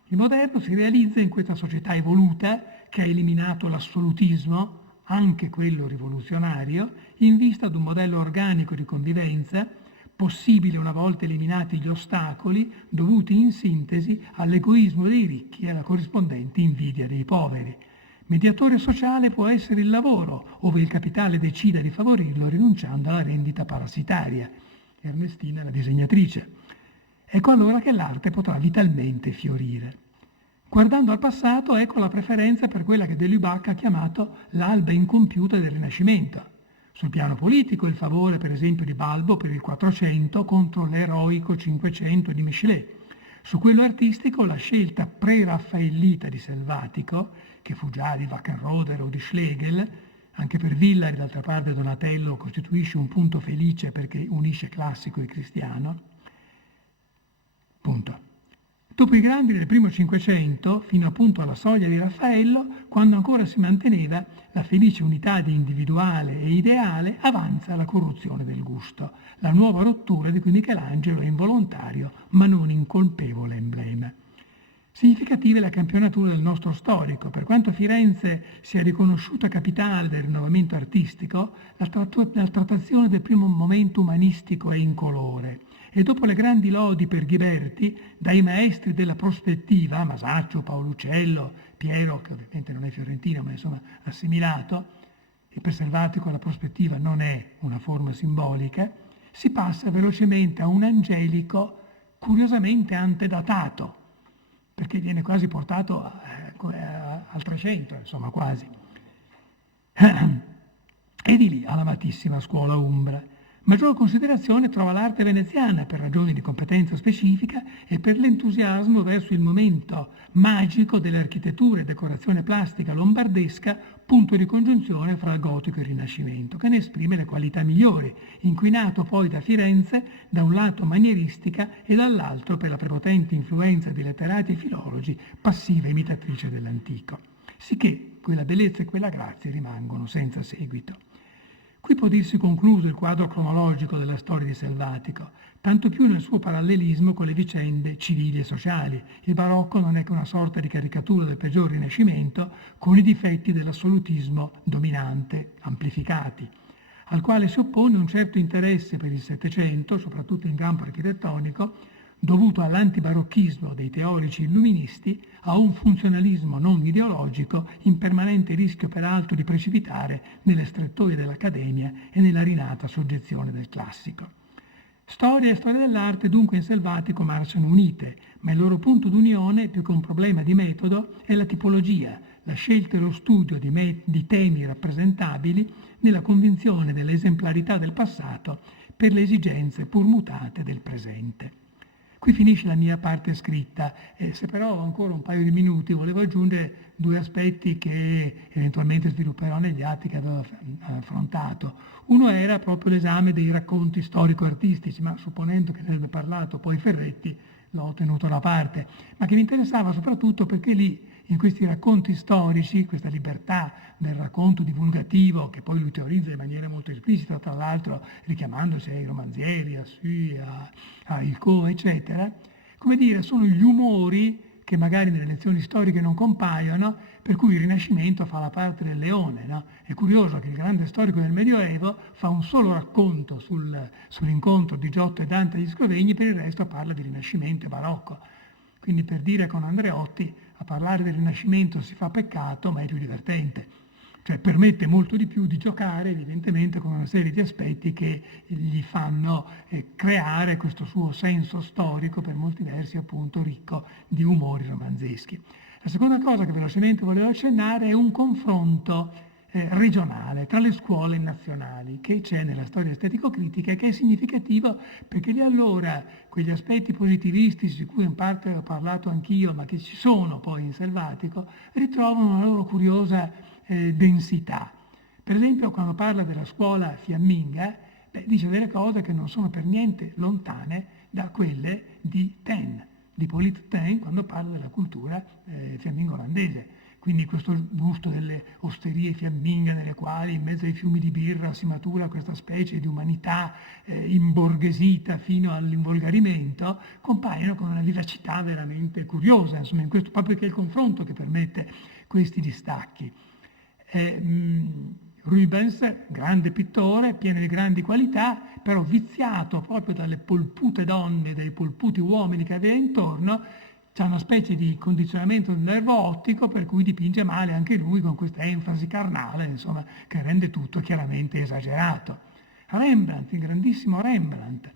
Il moderno si realizza in questa società evoluta che ha eliminato l'assolutismo, anche quello rivoluzionario, in vista ad un modello organico di convivenza, possibile una volta eliminati gli ostacoli dovuti in sintesi all'egoismo dei ricchi e alla corrispondente invidia dei poveri. Mediatore sociale può essere il lavoro, ove il capitale decida di favorirlo rinunciando alla rendita parassitaria. Ernestina, la disegnatrice. Ecco allora che l'arte potrà vitalmente fiorire. Guardando al passato, ecco la preferenza per quella che de Lubac ha chiamato l'alba incompiuta del Rinascimento. Sul piano politico il favore, per esempio, di Balbo per il 400 contro l'eroico 500 di Michelet. Su quello artistico la scelta pre-raffaellita di Selvatico, che fu già di Wackenroder o di Schlegel, anche per Villari, d'altra parte Donatello costituisce un punto felice perché unisce classico e cristiano. Punto. Dopo i grandi del primo Cinquecento, fino appunto alla soglia di Raffaello, quando ancora si manteneva la felice unità di individuale e ideale, avanza la corruzione del gusto, la nuova rottura di cui Michelangelo è involontario ma non incolpevole emblema. Significativa è la campionatura del nostro storico. Per quanto Firenze sia riconosciuta capitale del rinnovamento artistico, la trattazione del primo momento umanistico è incolore. E dopo le grandi lodi per Ghiberti, dai maestri della prospettiva, Masaccio, Paoluccello, Piero, che ovviamente non è fiorentino ma insomma assimilato, e per Selvatico la prospettiva non è una forma simbolica, si passa velocemente a un angelico curiosamente antedatato, perché viene quasi portato al 300, insomma quasi. E di lì all'amatissima scuola umbra. Maggior considerazione trova l'arte veneziana per ragioni di competenza specifica e per l'entusiasmo verso il momento magico dell'architettura e decorazione plastica lombardesca, punto di congiunzione fra il gotico e il Rinascimento, che ne esprime le qualità migliori, inquinato poi da Firenze, da un lato manieristica e dall'altro per la prepotente influenza di letterati e filologi, passiva imitatrice dell'antico. Sicché quella bellezza e quella grazia rimangono senza seguito. Qui può dirsi concluso il quadro cronologico della storia di Selvatico, tanto più nel suo parallelismo con le vicende civili e sociali. Il barocco non è che una sorta di caricatura del peggior Rinascimento con i difetti dell'assolutismo dominante, amplificati, al quale si oppone un certo interesse per il Settecento, soprattutto in campo architettonico, dovuto all'antibarocchismo dei teorici illuministi, a un funzionalismo non ideologico, in permanente rischio peraltro di precipitare nelle strettoie dell'accademia e nella rinata soggezione del classico. Storia e storia dell'arte dunque in Selvatico marciano unite, ma il loro punto d'unione, più che un problema di metodo, è la tipologia, la scelta e lo studio di temi rappresentabili nella convinzione dell'esemplarità del passato per le esigenze pur mutate del presente. Qui finisce la mia parte scritta, se però ho ancora un paio di minuti volevo aggiungere due aspetti che eventualmente svilupperò negli atti che avevo affrontato. Uno era proprio l'esame dei racconti storico-artistici, ma supponendo che ne avrebbe parlato poi Ferretti, l'ho tenuto da parte, ma che mi interessava soprattutto perché lì, in questi racconti storici, questa libertà del racconto divulgativo, che poi lui teorizza in maniera molto esplicita, tra l'altro richiamandosi ai romanzieri, a Sui, a Ilco, eccetera, come dire, sono gli umori che magari nelle lezioni storiche non compaiono, per cui il Rinascimento fa la parte del leone. No? È curioso che il grande storico del Medioevo fa un solo racconto sull'incontro di Giotto e Dante agli Scrovegni, per il resto parla di Rinascimento e Barocco. Quindi per dire con Andreotti, a parlare del Rinascimento si fa peccato, ma è più divertente. Cioè permette molto di più di giocare evidentemente con una serie di aspetti che gli fanno creare questo suo senso storico, per molti versi appunto ricco di umori romanzeschi. La seconda cosa che velocemente volevo accennare è un confronto regionale tra le scuole nazionali che c'è nella storia estetico-critica e che è significativo perché di allora quegli aspetti positivistici di cui in parte ho parlato anch'io ma che ci sono poi in Selvatico ritrovano una loro curiosa densità. Per esempio quando parla della scuola fiamminga dice delle cose che non sono per niente lontane da quelle di Taine, di Hippolyte Taine, quando parla della cultura fiammingo-olandese. Quindi questo gusto delle osterie fiamminga nelle quali in mezzo ai fiumi di birra si matura questa specie di umanità imborghesita fino all'involgarimento, compaiono con una vivacità veramente curiosa, insomma, in questo, proprio che è il confronto che permette questi distacchi. Rubens, grande pittore, pieno di grandi qualità, però viziato proprio dalle polpute donne, dai polputi uomini che aveva intorno, c'ha una specie di condizionamento del nervo ottico per cui dipinge male anche lui con questa enfasi carnale, insomma, che rende tutto chiaramente esagerato. Rembrandt, il grandissimo Rembrandt,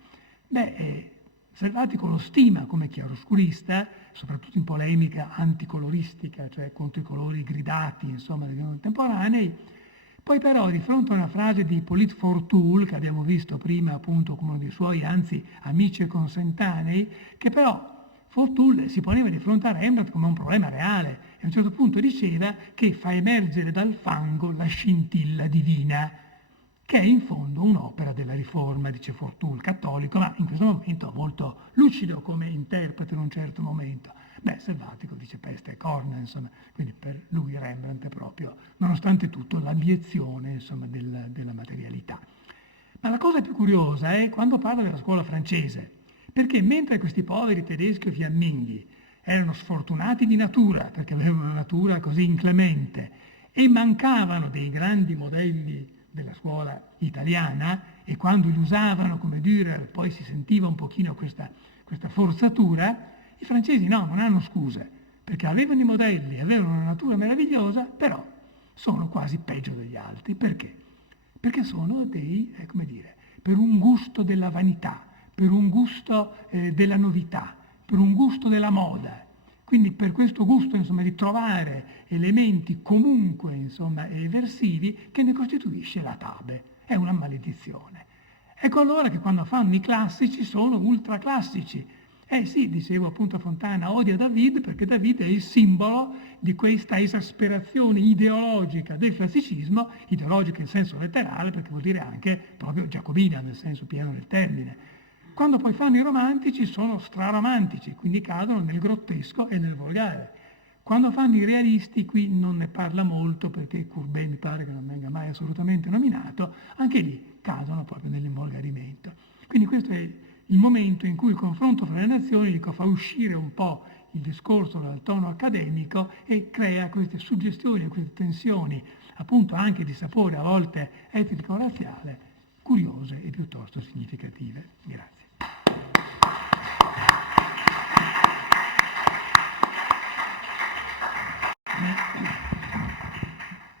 Selvatico lo stima come chiaroscurista, soprattutto in polemica anticoloristica, cioè contro i colori gridati, insomma, dei contemporanei. Poi però di fronte a una frase di Hippolyte Fortoul, che abbiamo visto prima appunto come uno dei suoi, anzi, amici e consentanei, che però Fortoul si poneva di fronte a Rembrandt come un problema reale e a un certo punto diceva che fa emergere dal fango la scintilla divina, che è in fondo un'opera della Riforma, dice Fortoul, cattolico, ma in questo momento molto lucido come interprete in un certo momento. Selvatico dice peste e corna, insomma, quindi per lui Rembrandt è proprio, nonostante tutto, l'abiezione, insomma, della materialità. Ma la cosa più curiosa è quando parla della scuola francese, perché mentre questi poveri tedeschi o fiamminghi erano sfortunati di natura, perché avevano una natura così inclemente, e mancavano dei grandi modelli della scuola italiana, e quando li usavano, come dire, poi si sentiva un pochino questa forzatura, i francesi no, non hanno scuse, perché avevano i modelli, avevano una natura meravigliosa, però sono quasi peggio degli altri. Perché? Perché sono per un gusto della vanità, per un gusto della novità, per un gusto della moda. Quindi per questo gusto, insomma, di trovare elementi comunque, insomma, eversivi, che ne costituisce la tabe. È una maledizione. Ecco allora che quando fanno i classici sono ultraclassici. Sì, dicevo appunto a Fontana, odia David perché David è il simbolo di questa esasperazione ideologica del classicismo, ideologica in senso letterale, perché vuol dire anche proprio giacobina, nel senso pieno del termine. Quando poi fanno i romantici sono straromantici, quindi cadono nel grottesco e nel volgare. Quando fanno i realisti, qui non ne parla molto perché Courbet mi pare che non venga mai assolutamente nominato, anche lì cadono proprio nell'involgarimento. Quindi questo è il momento in cui il confronto fra le nazioni fa uscire un po' il discorso dal tono accademico e crea queste suggestioni, queste tensioni, appunto anche di sapore a volte etnico-razziale, curiose e piuttosto significative. Grazie.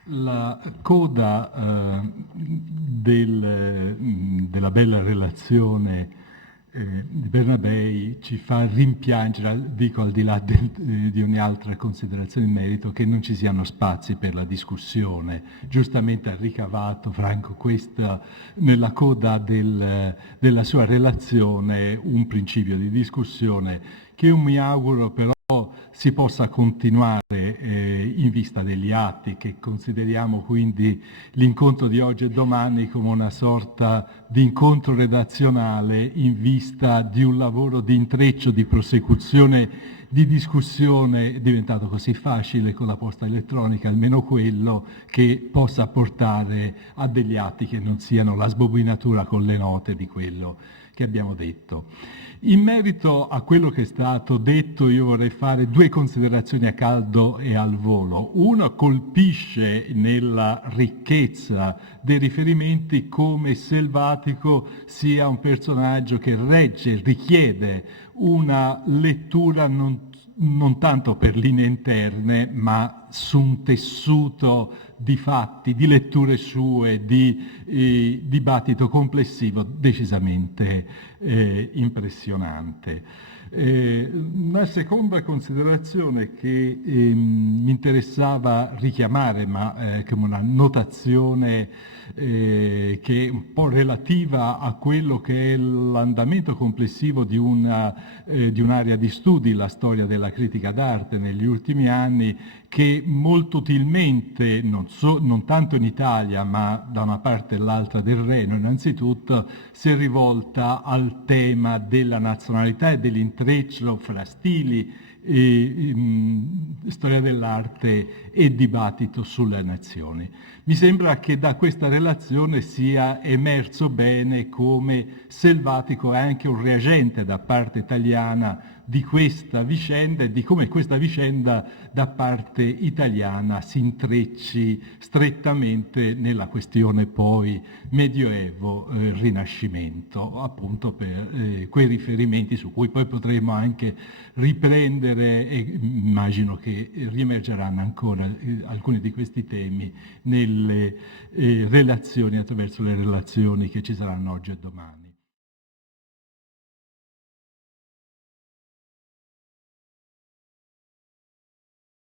La coda della bella relazione di Bernabei ci fa rimpiangere, dico al di là di ogni altra considerazione in merito, che non ci siano spazi per la discussione. Giustamente ha ricavato Franco questa, nella coda della sua relazione, un principio di discussione che io mi auguro però si possa continuare in vista degli atti, che consideriamo quindi l'incontro di oggi e domani come una sorta di incontro redazionale in vista di un lavoro di intreccio, di prosecuzione, di discussione diventato così facile con la posta elettronica, almeno quello, che possa portare a degli atti che non siano la sbobinatura con le note di quello che abbiamo detto. In merito a quello che è stato detto, io vorrei fare due considerazioni a caldo e al volo. Una colpisce nella ricchezza dei riferimenti come Selvatico sia un personaggio che regge, richiede una lettura non tanto per linee interne, ma su un tessuto di fatti, di letture sue, di dibattito complessivo decisamente impressionante. Una seconda considerazione che mi interessava richiamare, ma come una notazione che è un po' relativa a quello che è l'andamento complessivo di un'area di studi, la storia della critica d'arte negli ultimi anni, che molto utilmente, non tanto in Italia, ma da una parte e l'altra del Reno innanzitutto, si è rivolta al tema della nazionalità e dell'intreccio fra stili, storia dell'arte e dibattito sulle nazioni. Mi sembra che da questa relazione sia emerso bene come Selvatico è anche un reagente da parte italiana di questa vicenda e di come questa vicenda da parte italiana si intrecci strettamente nella questione poi Medioevo-Rinascimento, appunto per quei riferimenti su cui poi potremo anche riprendere e immagino che riemergeranno ancora alcuni di questi temi nelle relazioni, attraverso le relazioni che ci saranno oggi e domani.